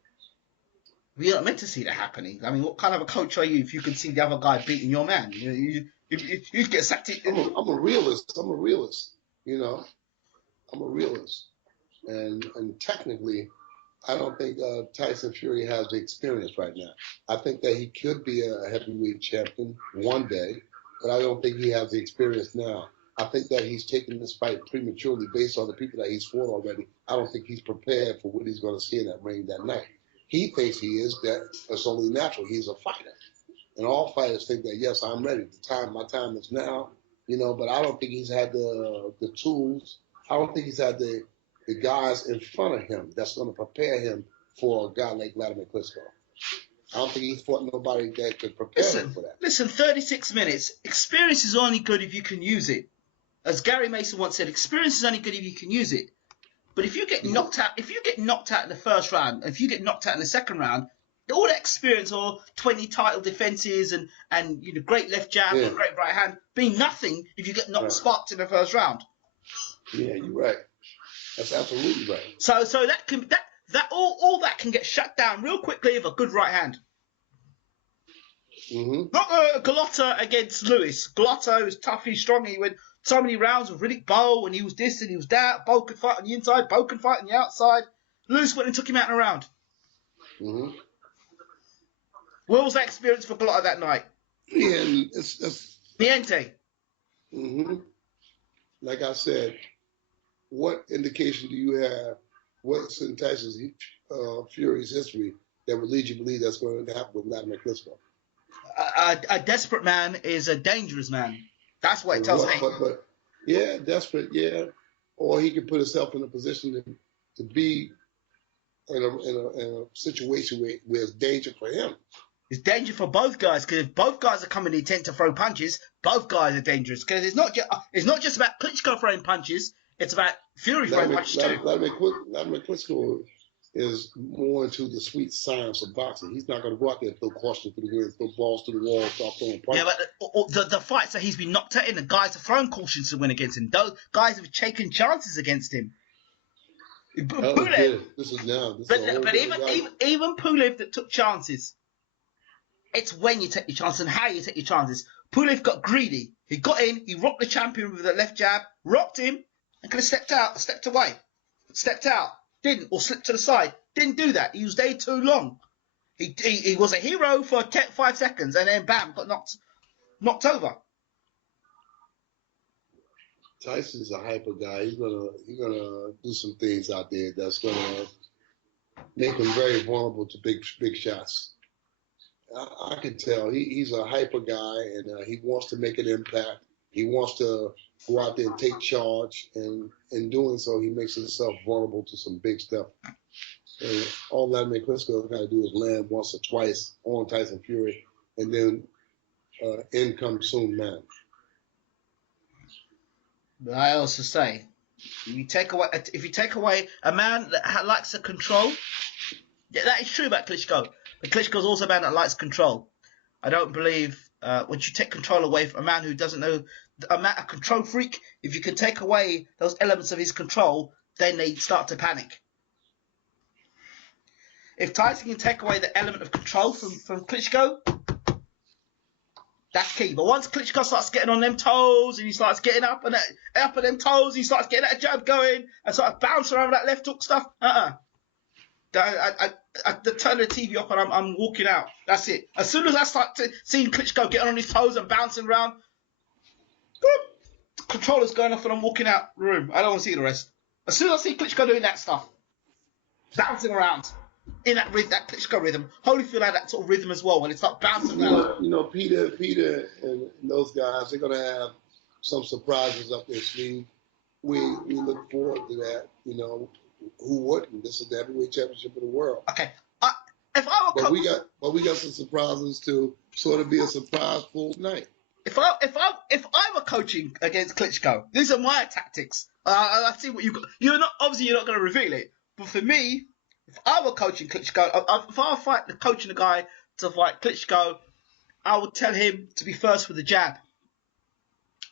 You're not meant to see that happening. I mean, what kind of a coach are you if you can see the other guy beating your man? You get sacked. I'm a realist. You know, I'm a realist, and technically, I don't think Tyson Fury has the experience right now. I think that he could be a heavyweight champion one day, but I don't think he has the experience now. I think that he's taking this fight prematurely based on the people that he's fought already. I don't think he's prepared for what he's going to see in that ring that night. He thinks he is. That's only natural. He's a fighter. And all fighters think that, yes, I'm ready. My time is now, you know, but I don't think he's had the tools. I don't think he's had the guys in front of him that's going to prepare him for a guy like Vladimir Klitschko. I don't think he's fought nobody that could prepare him for that. Listen, 36 minutes. Experience is only good if you can use it. As Gary Mason once said, experience is only good if you can use it. But if you get knocked out, in the first round, if you get knocked out in the second round, all that experience or 20 title defenses and you know, great left jab and great right hand mean nothing if you get knocked sparked in the first round. Yeah, you're right. That's absolutely right. So that can all that can get shut down real quickly with a good right hand. Mm-hmm. Not Gallotta against Lewis. Gallotta was tough, he's strong. He went so many rounds with Riddick Bowe, and he was this and he was that. Bowe could fight on the inside, Bowe could fight on the outside. Lewis went and took him out in a round. Mm-hmm. What was that experience for Gallotta that night? Yeah, it's Niente. Mm-hmm. Like I said, what indication do you have? What's in Tyson Fury's history that would lead you to believe that's going to happen with Vladimir Klitschko? A desperate man is a dangerous man. That's what it tells me. But yeah, desperate, yeah. Or he could put himself in a position to be in a situation where it's danger for him. It's danger for both guys, because if both guys are coming intent to throw punches, both guys are dangerous. Because it's not just about Klitschko throwing punches; it's about Fury throwing punches too. Vladimir Klitschko is more into the sweet science of boxing. He's not going to go out there and throw caution through the wind, throw balls to the wall, and start throwing punches. Yeah, but the fights that he's been knocked out in, the guys have thrown cautions to win against him. Those guys have taken chances against him. Pulev, even Pulev that took chances. It's when you take your chances and how you take your chances. Pulev got greedy. He got in, he rocked the champion with a left jab, rocked him, and could have stepped away. Stepped out. Didn't, or slipped to the side. Didn't do that. He was there too long. He was a hero for 5 seconds, and then bam, got knocked over. Tyson's a hyper guy. He's gonna do some things out there that's gonna make him very vulnerable to big shots. I can tell he's a hyper guy, and he wants to make an impact. He wants to go out there and take charge, and in doing so, he makes himself vulnerable to some big stuff. And all Vladimir Klitschko got to do is land once or twice on Tyson Fury, and then in comes soon man. But I also say, if you take away a man that likes to control, yeah, that is true about Klitschko. But Klitschko's also a man that likes control. I don't believe once you take control away from a man who doesn't know, a control freak, if you can take away those elements of his control, then they start to panic. If Tyson can take away the element of control from Klitschko, that's key. But once Klitschko starts getting on them toes and he starts getting up on them toes, he starts getting that jab going and starts bouncing around that left hook stuff, I turn the TV off and I'm walking out. That's it. As soon as I start seeing Klitschko getting on his toes and bouncing around, boop, controller's going off and I'm walking out the room. I don't want to see the rest. As soon as I see Klitschko doing that stuff, bouncing around in that Klitschko rhythm, Holyfield had that sort of rhythm as well when it starts bouncing around. You know, Peter, and those guys, they're gonna have some surprises up their sleeve. We look forward to that. You know, who wouldn't? This is the heavyweight championship of the world. Okay, if I were we got some surprises to sort of be a surprise full night. If I were coaching against Klitschko, these are my tactics. I see what you got. You're not going to reveal it, but for me, if I were coaching Klitschko, if I were coaching a guy to fight Klitschko, I would tell him to be first with the jab.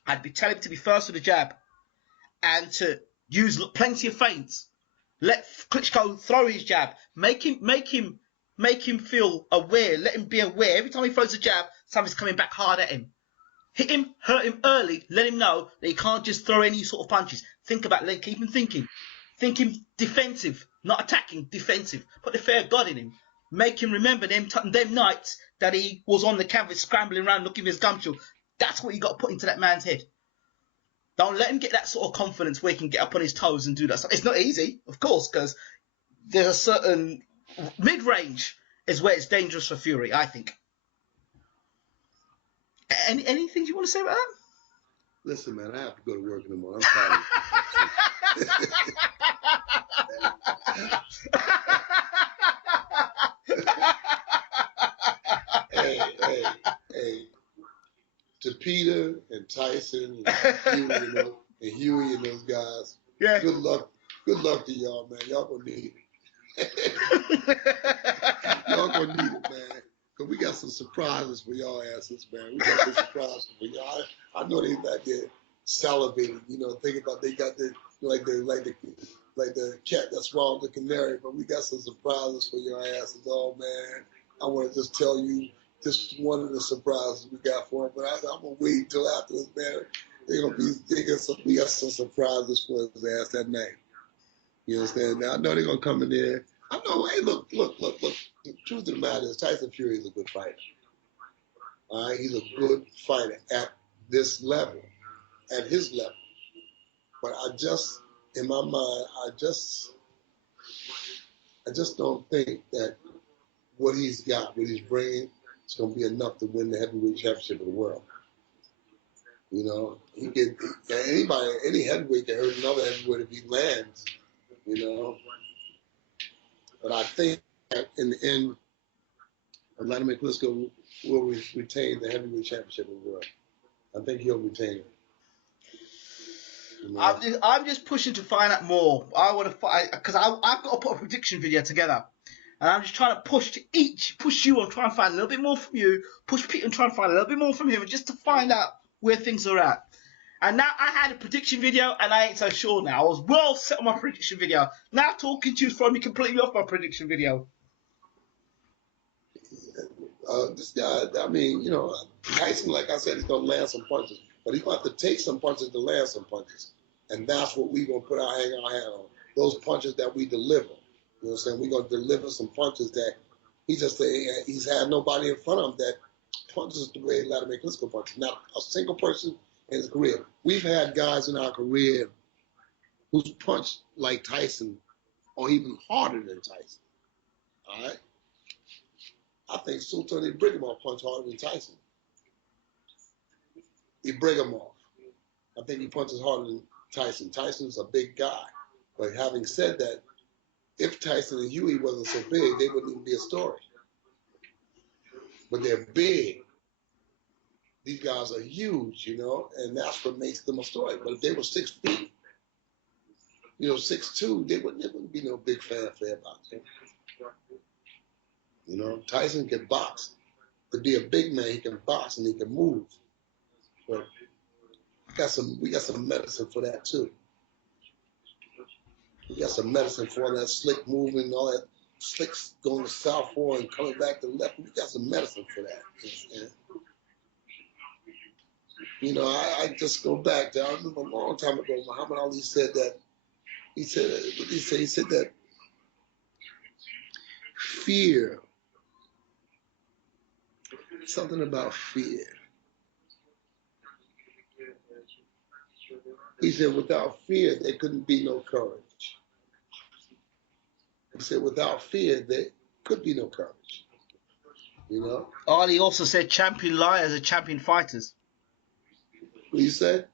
I'd be telling him to be first with the jab, and to use plenty of feints. Let Klitschko throw his jab. Make him feel aware. Let him be aware. Every time he throws a jab, something's coming back hard at him. Hit him, hurt him early. Let him know that he can't just throw any sort of punches. Think about it. Keep him thinking. Think him defensive, not attacking, defensive. Put the fear of God in him. Make him remember them nights that he was on the canvas scrambling around looking for his gumshoe. That's what you got to put into that man's head. Don't let him get that sort of confidence where he can get up on his toes and do that stuff. It's not easy, of course, because there's a certain mid-range is where it's dangerous for Fury, I think. Anything you want to say about that? Listen, man, I have to go to work in the morning. I'm tired. Hey. To Peter and Tyson and Huey and those guys. Yeah. Good luck to y'all, man. Y'all gonna need it. Y'all gonna need it, man. Cause we got some surprises for y'all asses, man. We got some surprises for y'all. I know they back there salivating, thinking about they got the cat that swallowed the canary, but we got some surprises for your asses. Oh man, I want to just tell you just one of the surprises we got for them, but I'm gonna wait until afterwards, man. We got some surprises for his ass that night. You understand? Now I know they're gonna come in there. I know. Hey, look. The truth of the matter is, Tyson Fury is a good fighter. All right, he's a good fighter at this level, at his level. But in my mind, I just don't think that what he's got, what he's bringing, is going to be enough to win the heavyweight championship of the world. Any heavyweight can hurt another heavyweight if he lands. But I think that in the end, Vladimir Klitschko will retain the heavyweight championship of the world. I think he'll retain it. I'm just pushing to find out more. I want to fight because I've got to put a prediction video together, and I'm just trying to push you and try and find a little bit more from you. Push Pete and try and find a little bit more from him, just to find out where things are at. And now I had a prediction video, and I ain't so sure now. I was well set on my prediction video. Now talking to you throwing me completely off my prediction video. This guy, Tyson, like I said, he's going to land some punches. But he's going to have to take some punches to land some punches. And that's what we're going to hang our hat on. Those punches that we deliver. You know what I'm saying? We're going to deliver some punches that he's had nobody in front of him that punches the way Vladimir Klitschko punches. Not a single person in his career. We've had guys in our career who's punched like Tyson or even harder than Tyson. All right? I think Sultan Ibrahimov punched harder than Tyson. Ibrahimov. I think he punches harder than Tyson. Tyson's a big guy. But having said that, if Tyson and Huey wasn't so big, they wouldn't even be a story. But they're big. These guys are huge, and that's what makes them a story. But if they were 6 feet, 6'2", there wouldn't be no big fanfare about them. Tyson can box. To be a big man, he can box and he can move. But we got some medicine for that too. We got some medicine for all that slick moving, all that slick going to southpaw and coming back to left. We got some medicine for that. I just go back to, I remember a long time ago, Muhammad Ali said that, he said that fear. Something about fear. He said, without fear, there couldn't be no courage. He said, without fear, there could be no courage. You know? Ali also said champion liars are champion fighters. What you said?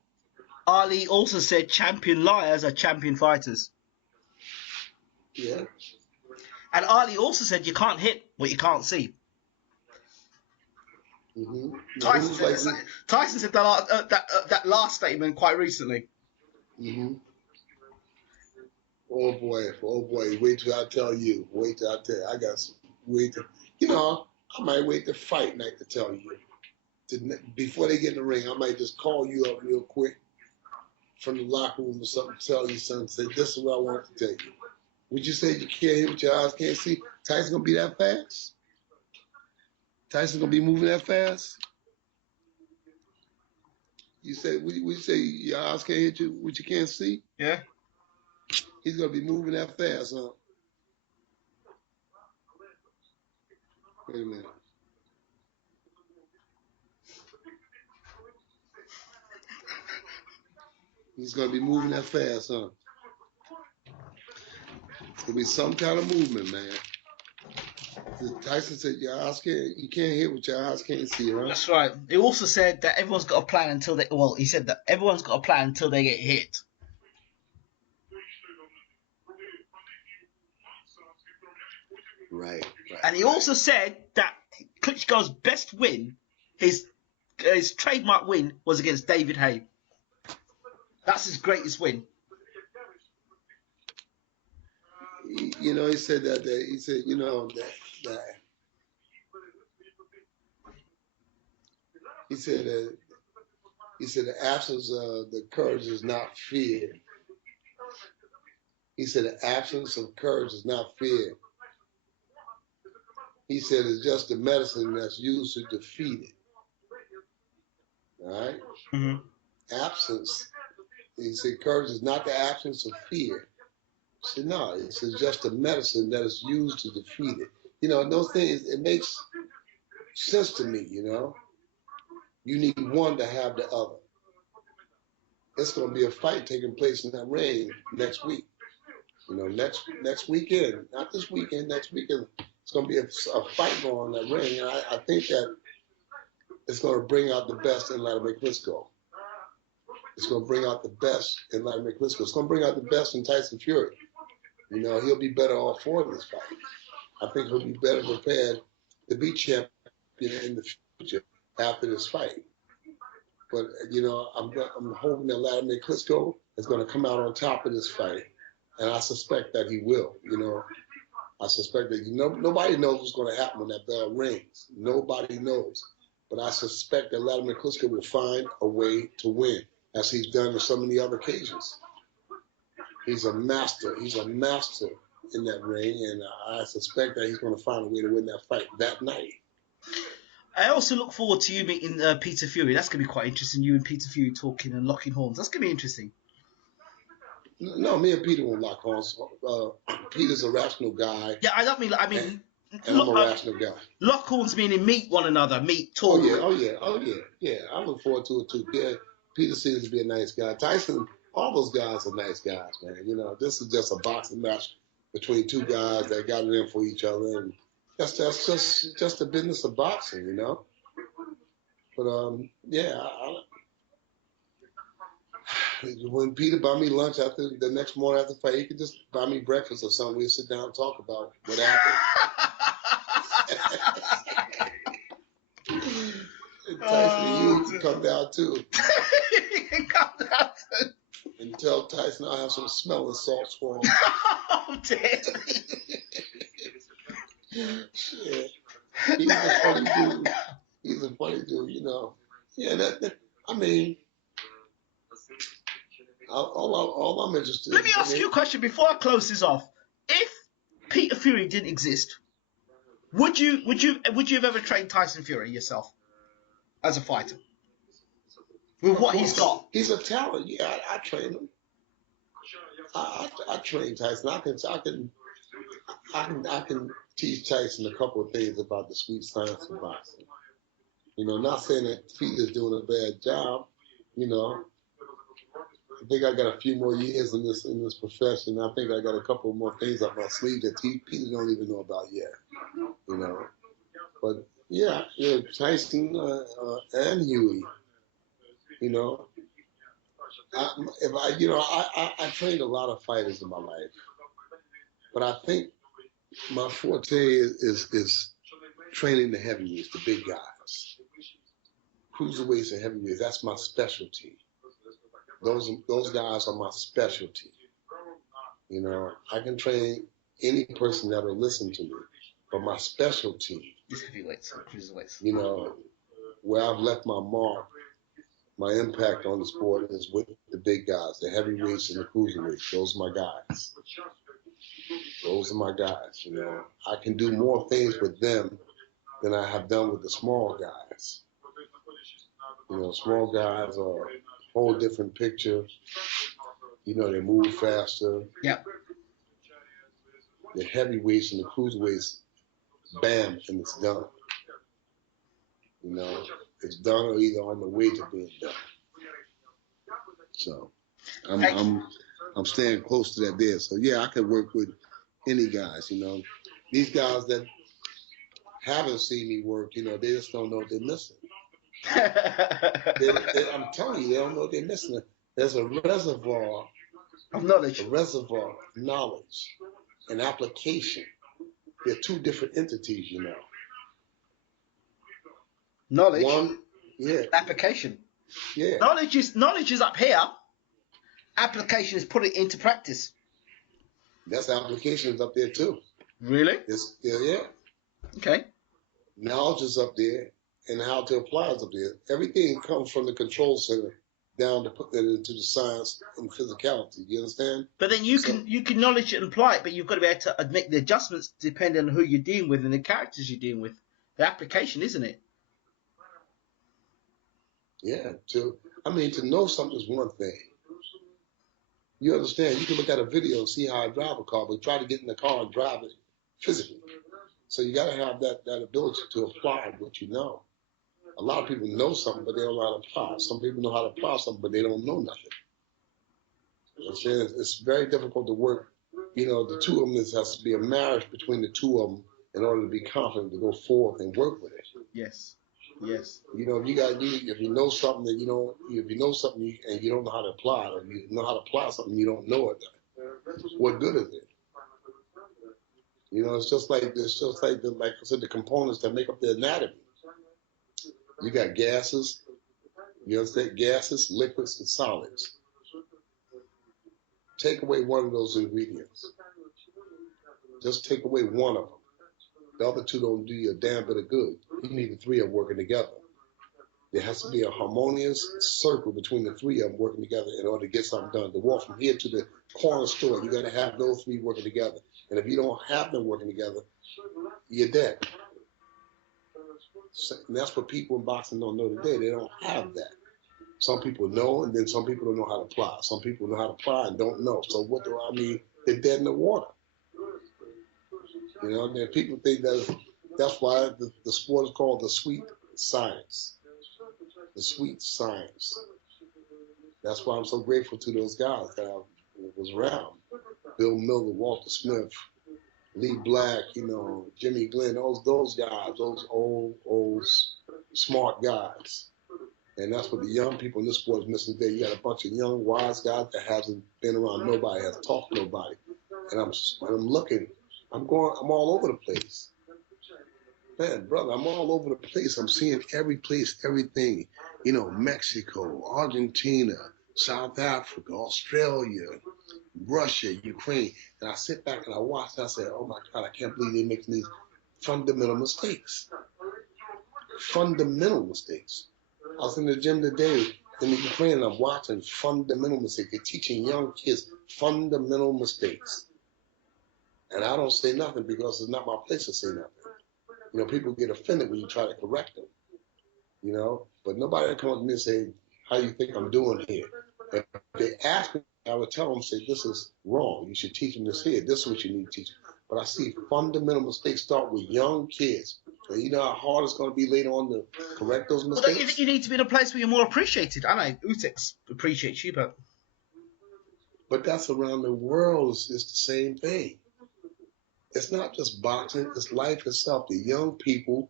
Ali also said champion liars are champion fighters. Yeah. And Ali also said you can't hit what you can't see. Mm-hmm. Tyson said that last statement quite recently. Mm-hmm. Oh boy, wait till I tell you. Wait till I tell you. I got some, wait till, you know, I might wait till fight night to tell you. Before they get in the ring, I might just call you up real quick from the locker room or something, tell you something, say, this is what I want to tell you. Would you say you can't hear what your eyes can't see? Tyson gonna be that fast? Tyson gonna be moving that fast? You say, would you say your eyes can't hit you, what you can't see? Yeah. He's gonna be moving that fast, huh? Wait a minute. He's gonna be moving that fast, huh? It's gonna be some kind of movement, man. Tyson said your eyes can't, you can't hear what your eyes can't see, right? That's right. He also said that everyone's got a plan until they. Well, he said that everyone's got a plan until they get hit. Right. And he also said that Klitschko's best win, his trademark win, was against David Haye. That's his greatest win. You know, he said that. He said, you know, that. He said the absence of the courage is not fear. He said the absence of courage is not fear. He said it's just the medicine that's used to defeat it. All right? Mm-hmm. Absence. He said courage is not the absence of fear. He said no, it's just a medicine that is used to defeat it. You know, those things, it makes sense to me, you know. You need one to have the other. It's going to be a fight taking place in that ring next week. You know, next weekend, not this weekend, next weekend, it's going to be a fight going on in that ring. And I think that it's going to bring out the best in Vladimir Klitschko. It's going to bring out the best in Vladimir Klitschko. It's going to bring out the best in Tyson Fury. You know, he'll be better off for this fight. I think he'll be better prepared to be champion in the future after this fight. But, you know, I'm hoping that Vladimir Klitschko is going to come out on top of this fight. And I suspect that he will, you know. I suspect that nobody knows what's going to happen when that bell rings. Nobody knows. But I suspect that Vladimir Klitschko will find a way to win, as he's done on so many other occasions. He's a master. He's a master in that ring, and I suspect that he's going to find a way to win that fight that night. I also look forward to you meeting Peter Fury. That's going to be quite interesting. You and Peter Fury talking and locking horns. That's going to be interesting. No, me and Peter won't lock horns. Peter's a rational guy. Yeah, I don't mean. And I'm a rational guy. Lock horns meaning meet one another, talk. Oh yeah. I look forward to it too. Yeah, Peter seems to be a nice guy. Tyson, all those guys are nice guys, man. You know, this is just a boxing match between two guys that got it in for each other, and that's just the business of boxing, you know. But yeah. When Peter buy me lunch after the next morning after the fight, he could just buy me breakfast or something. We'll sit down and talk about what happened. Tyson, you can come down too. You can come down too. And tell Tyson I'll have some smelling salts for him. Oh, dear. Shit. He's a funny dude. He's a funny dude, you know. Yeah, I mean, all I'm interested in. Let me ask you a question before I close this off. If Peter Fury didn't exist, would you have ever trained Tyson Fury yourself as a fighter? With what he's got? He's a talent. Yeah, I train him. I train Tyson. I can teach Tyson a couple of things about the sweet science of boxing. You know, not saying that Pete is doing a bad job. You know, I think I got a few more years in this profession. I think I got a couple more things up my sleeve that Pete don't even know about yet. You know, but yeah, Tyson and Huey. You know, I trained a lot of fighters in my life, but I think my forte is training the heavyweights, the big guys, cruiserweights and heavyweights. That's my specialty. Those guys are my specialty. You know, I can train any person that will listen to me, but my specialty is heavyweights and cruiserweights. You know, where I've left my mark, my impact on the sport is with the big guys, the heavyweights and the cruiserweights. Those are my guys. Those are my guys. You know, I can do more things with them than I have done with the small guys. You know, small guys are a whole different picture. You know, they move faster. Yep. The heavyweights and the cruiserweights, bam, and it's done. You know, it's done or either on the way to being done. So I'm staying close to that there. So yeah, I can work with any guys. You know, these guys that haven't seen me work, you know, they just don't know what they're missing. I'm telling you, they don't know what they're missing. There's a reservoir of knowledge. A reservoir of knowledge and application. They're two different entities, you know. Knowledge. One, yeah. Application. Yeah. Knowledge is up here. Application is put it into practice. That's applications up there too. Really? Yeah. Okay. Knowledge is up there, and how to apply is up there. Everything comes from the control center down to put that into the science and physicality. You understand? But then you can knowledge it and apply it, but you've got to be able to make the adjustments depending on who you're dealing with and the characters you're dealing with. The application, isn't it? Yeah. To know something is one thing. You understand? You can look at a video and see how I drive a car, but try to get in the car and drive it physically. So you got to have that ability to apply what you know. A lot of people know something, but they don't know how to apply. Some people know how to apply something, but they don't know nothing. You know, it's very difficult to work. You know, the two of them, has to be a marriage between the two of them in order to be confident to go forth and work with it. Yes. Yes. You know, if you know something that if you know something and you don't know how to apply it, or you know how to apply something you don't know it, what good is it? You know, it's just like I said, the components that make up the anatomy. You got gases, you understand? Gases, liquids, and solids. Take away one of those ingredients. Just take away one of them. The other two don't do you a damn bit of good. You need the three of them working together. There has to be a harmonious circle between the three of them working together in order to get something done. To walk from here to the corner store, you got to have those three working together. And if you don't have them working together, you're dead. And that's what people in boxing don't know today. They don't have that. Some people know, and then some people don't know how to apply. Some people know how to apply and don't know. So what do I mean? They're dead in the water. You know, and people think that's why the sport is called the sweet science. The sweet science. That's why I'm so grateful to those guys that I was around. Bill Miller, Walter Smith, Lee Black, you know, Jimmy Glenn, those guys, those old smart guys. And that's what the young people in this sport is missing today. You got a bunch of young, wise guys that hasn't been around nobody, has talked to nobody. And I'm looking, I'm all over the place. Man, brother, I'm all over the place. I'm seeing every place, everything. You know, Mexico, Argentina, South Africa, Australia, Russia, Ukraine. And I sit back and I watch and I say, oh my God, I can't believe they're making these fundamental mistakes. Fundamental mistakes. I was in the gym today in the Ukraine and I'm watching fundamental mistakes. They're teaching young kids fundamental mistakes. And I don't say nothing because it's not my place to say nothing. You know, people get offended when you try to correct them. You know, but nobody comes up to me and say, how you think I'm doing here? And if they ask me, I would tell them, say, this is wrong. You should teach them this here. This is what you need to teach them. But I see fundamental mistakes start with young kids. And you know how hard it's going to be later on to correct those Well, mistakes? you need to be in a place where you're more appreciated. I know Usyk appreciates you, But that's around the world. It's the same thing. It's not just boxing. It's life itself. The young people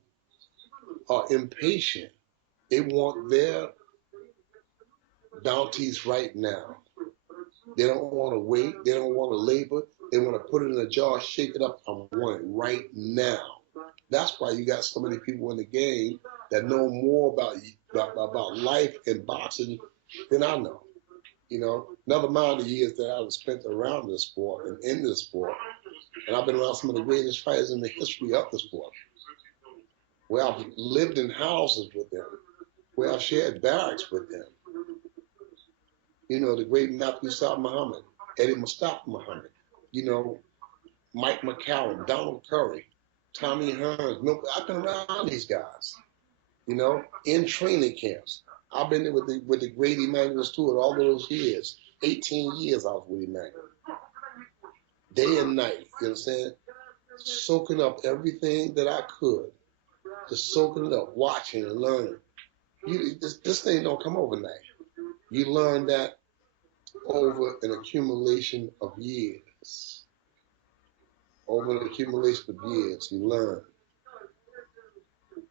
are impatient. They want their bounties right now. They don't want to wait. They don't want to labor. They want to put it in a jar, shake it up, and want it right now. That's why you got so many people in the game that know more about life and boxing than I know. You know, never mind the years that I've spent around this sport and in this sport. And I've been around some of the greatest fighters in the history of the sport, where I've lived in houses with them, where I've shared barracks with them. You know, the great Matthew Saad Muhammad, Eddie Mustafa Muhammad, you know, Mike McCallum, Donald Curry, Tommy Hearns. I've been around these guys, you know, in training camps. I've been there with the great Emmanuel Stewart all those years. 18 years I was with Emmanuel. Day and night, you know what I'm saying? Soaking up everything that I could. Just soaking it up, watching and learning. This thing don't come overnight. You learn that over an accumulation of years. Over an accumulation of years, you learn.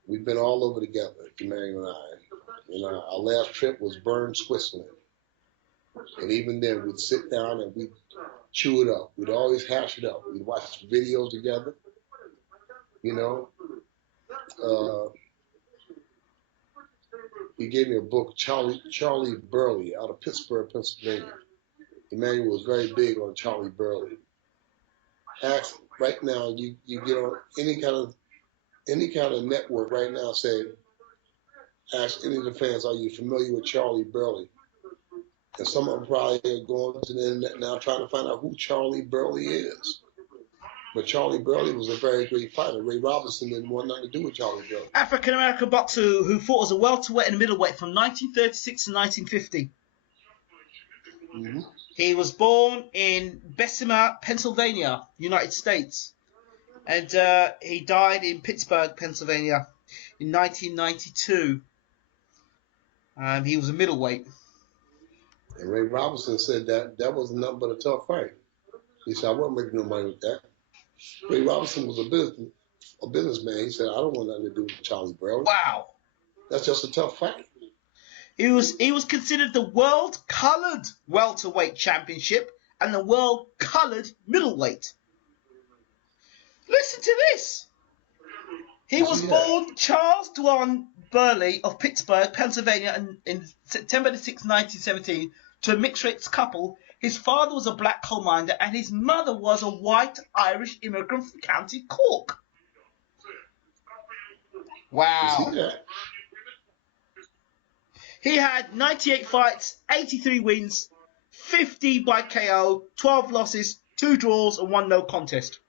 We've been all over together, Emmanuel and I. You know, our last trip was Bern, Switzerland. And even then, we'd sit down and we'd chew it up. We'd always hash it up. We'd watch videos together. You know, he gave me a book, Charlie Burley, out of Pittsburgh, Pennsylvania. Emmanuel was very big on Charlie Burley. Ask right now, you get on any kind of network right now, say, ask any of the fans, are you familiar with Charlie Burley? And some of them probably are going to the internet now trying to find out who Charlie Burley is. But Charlie Burley was a very great fighter. Ray Robinson didn't want nothing to do with Charlie Burley. African-American boxer who fought as a welterweight and middleweight from 1936 to 1950. Mm-hmm. He was born in Bessemer, Pennsylvania, United States. And he died in Pittsburgh, Pennsylvania in 1992. He was a middleweight. And Ray Robinson said that was nothing but a tough fight. He said, I won't make no money with that. Ray Robinson was a businessman. He said, I don't want nothing to do with Charlie Burley. Wow. That's just a tough fight. He was considered the world coloured welterweight championship and the world coloured middleweight. Listen to this. He was born Charles Dwan Burley of Pittsburgh, Pennsylvania, in September 6, 1917, to a mixed-race couple. His father was a black coal miner and his mother was a white Irish immigrant from County Cork. Wow. He had 98 fights, 83 wins, 50 by KO, 12 losses, 2 draws and 1 no contest.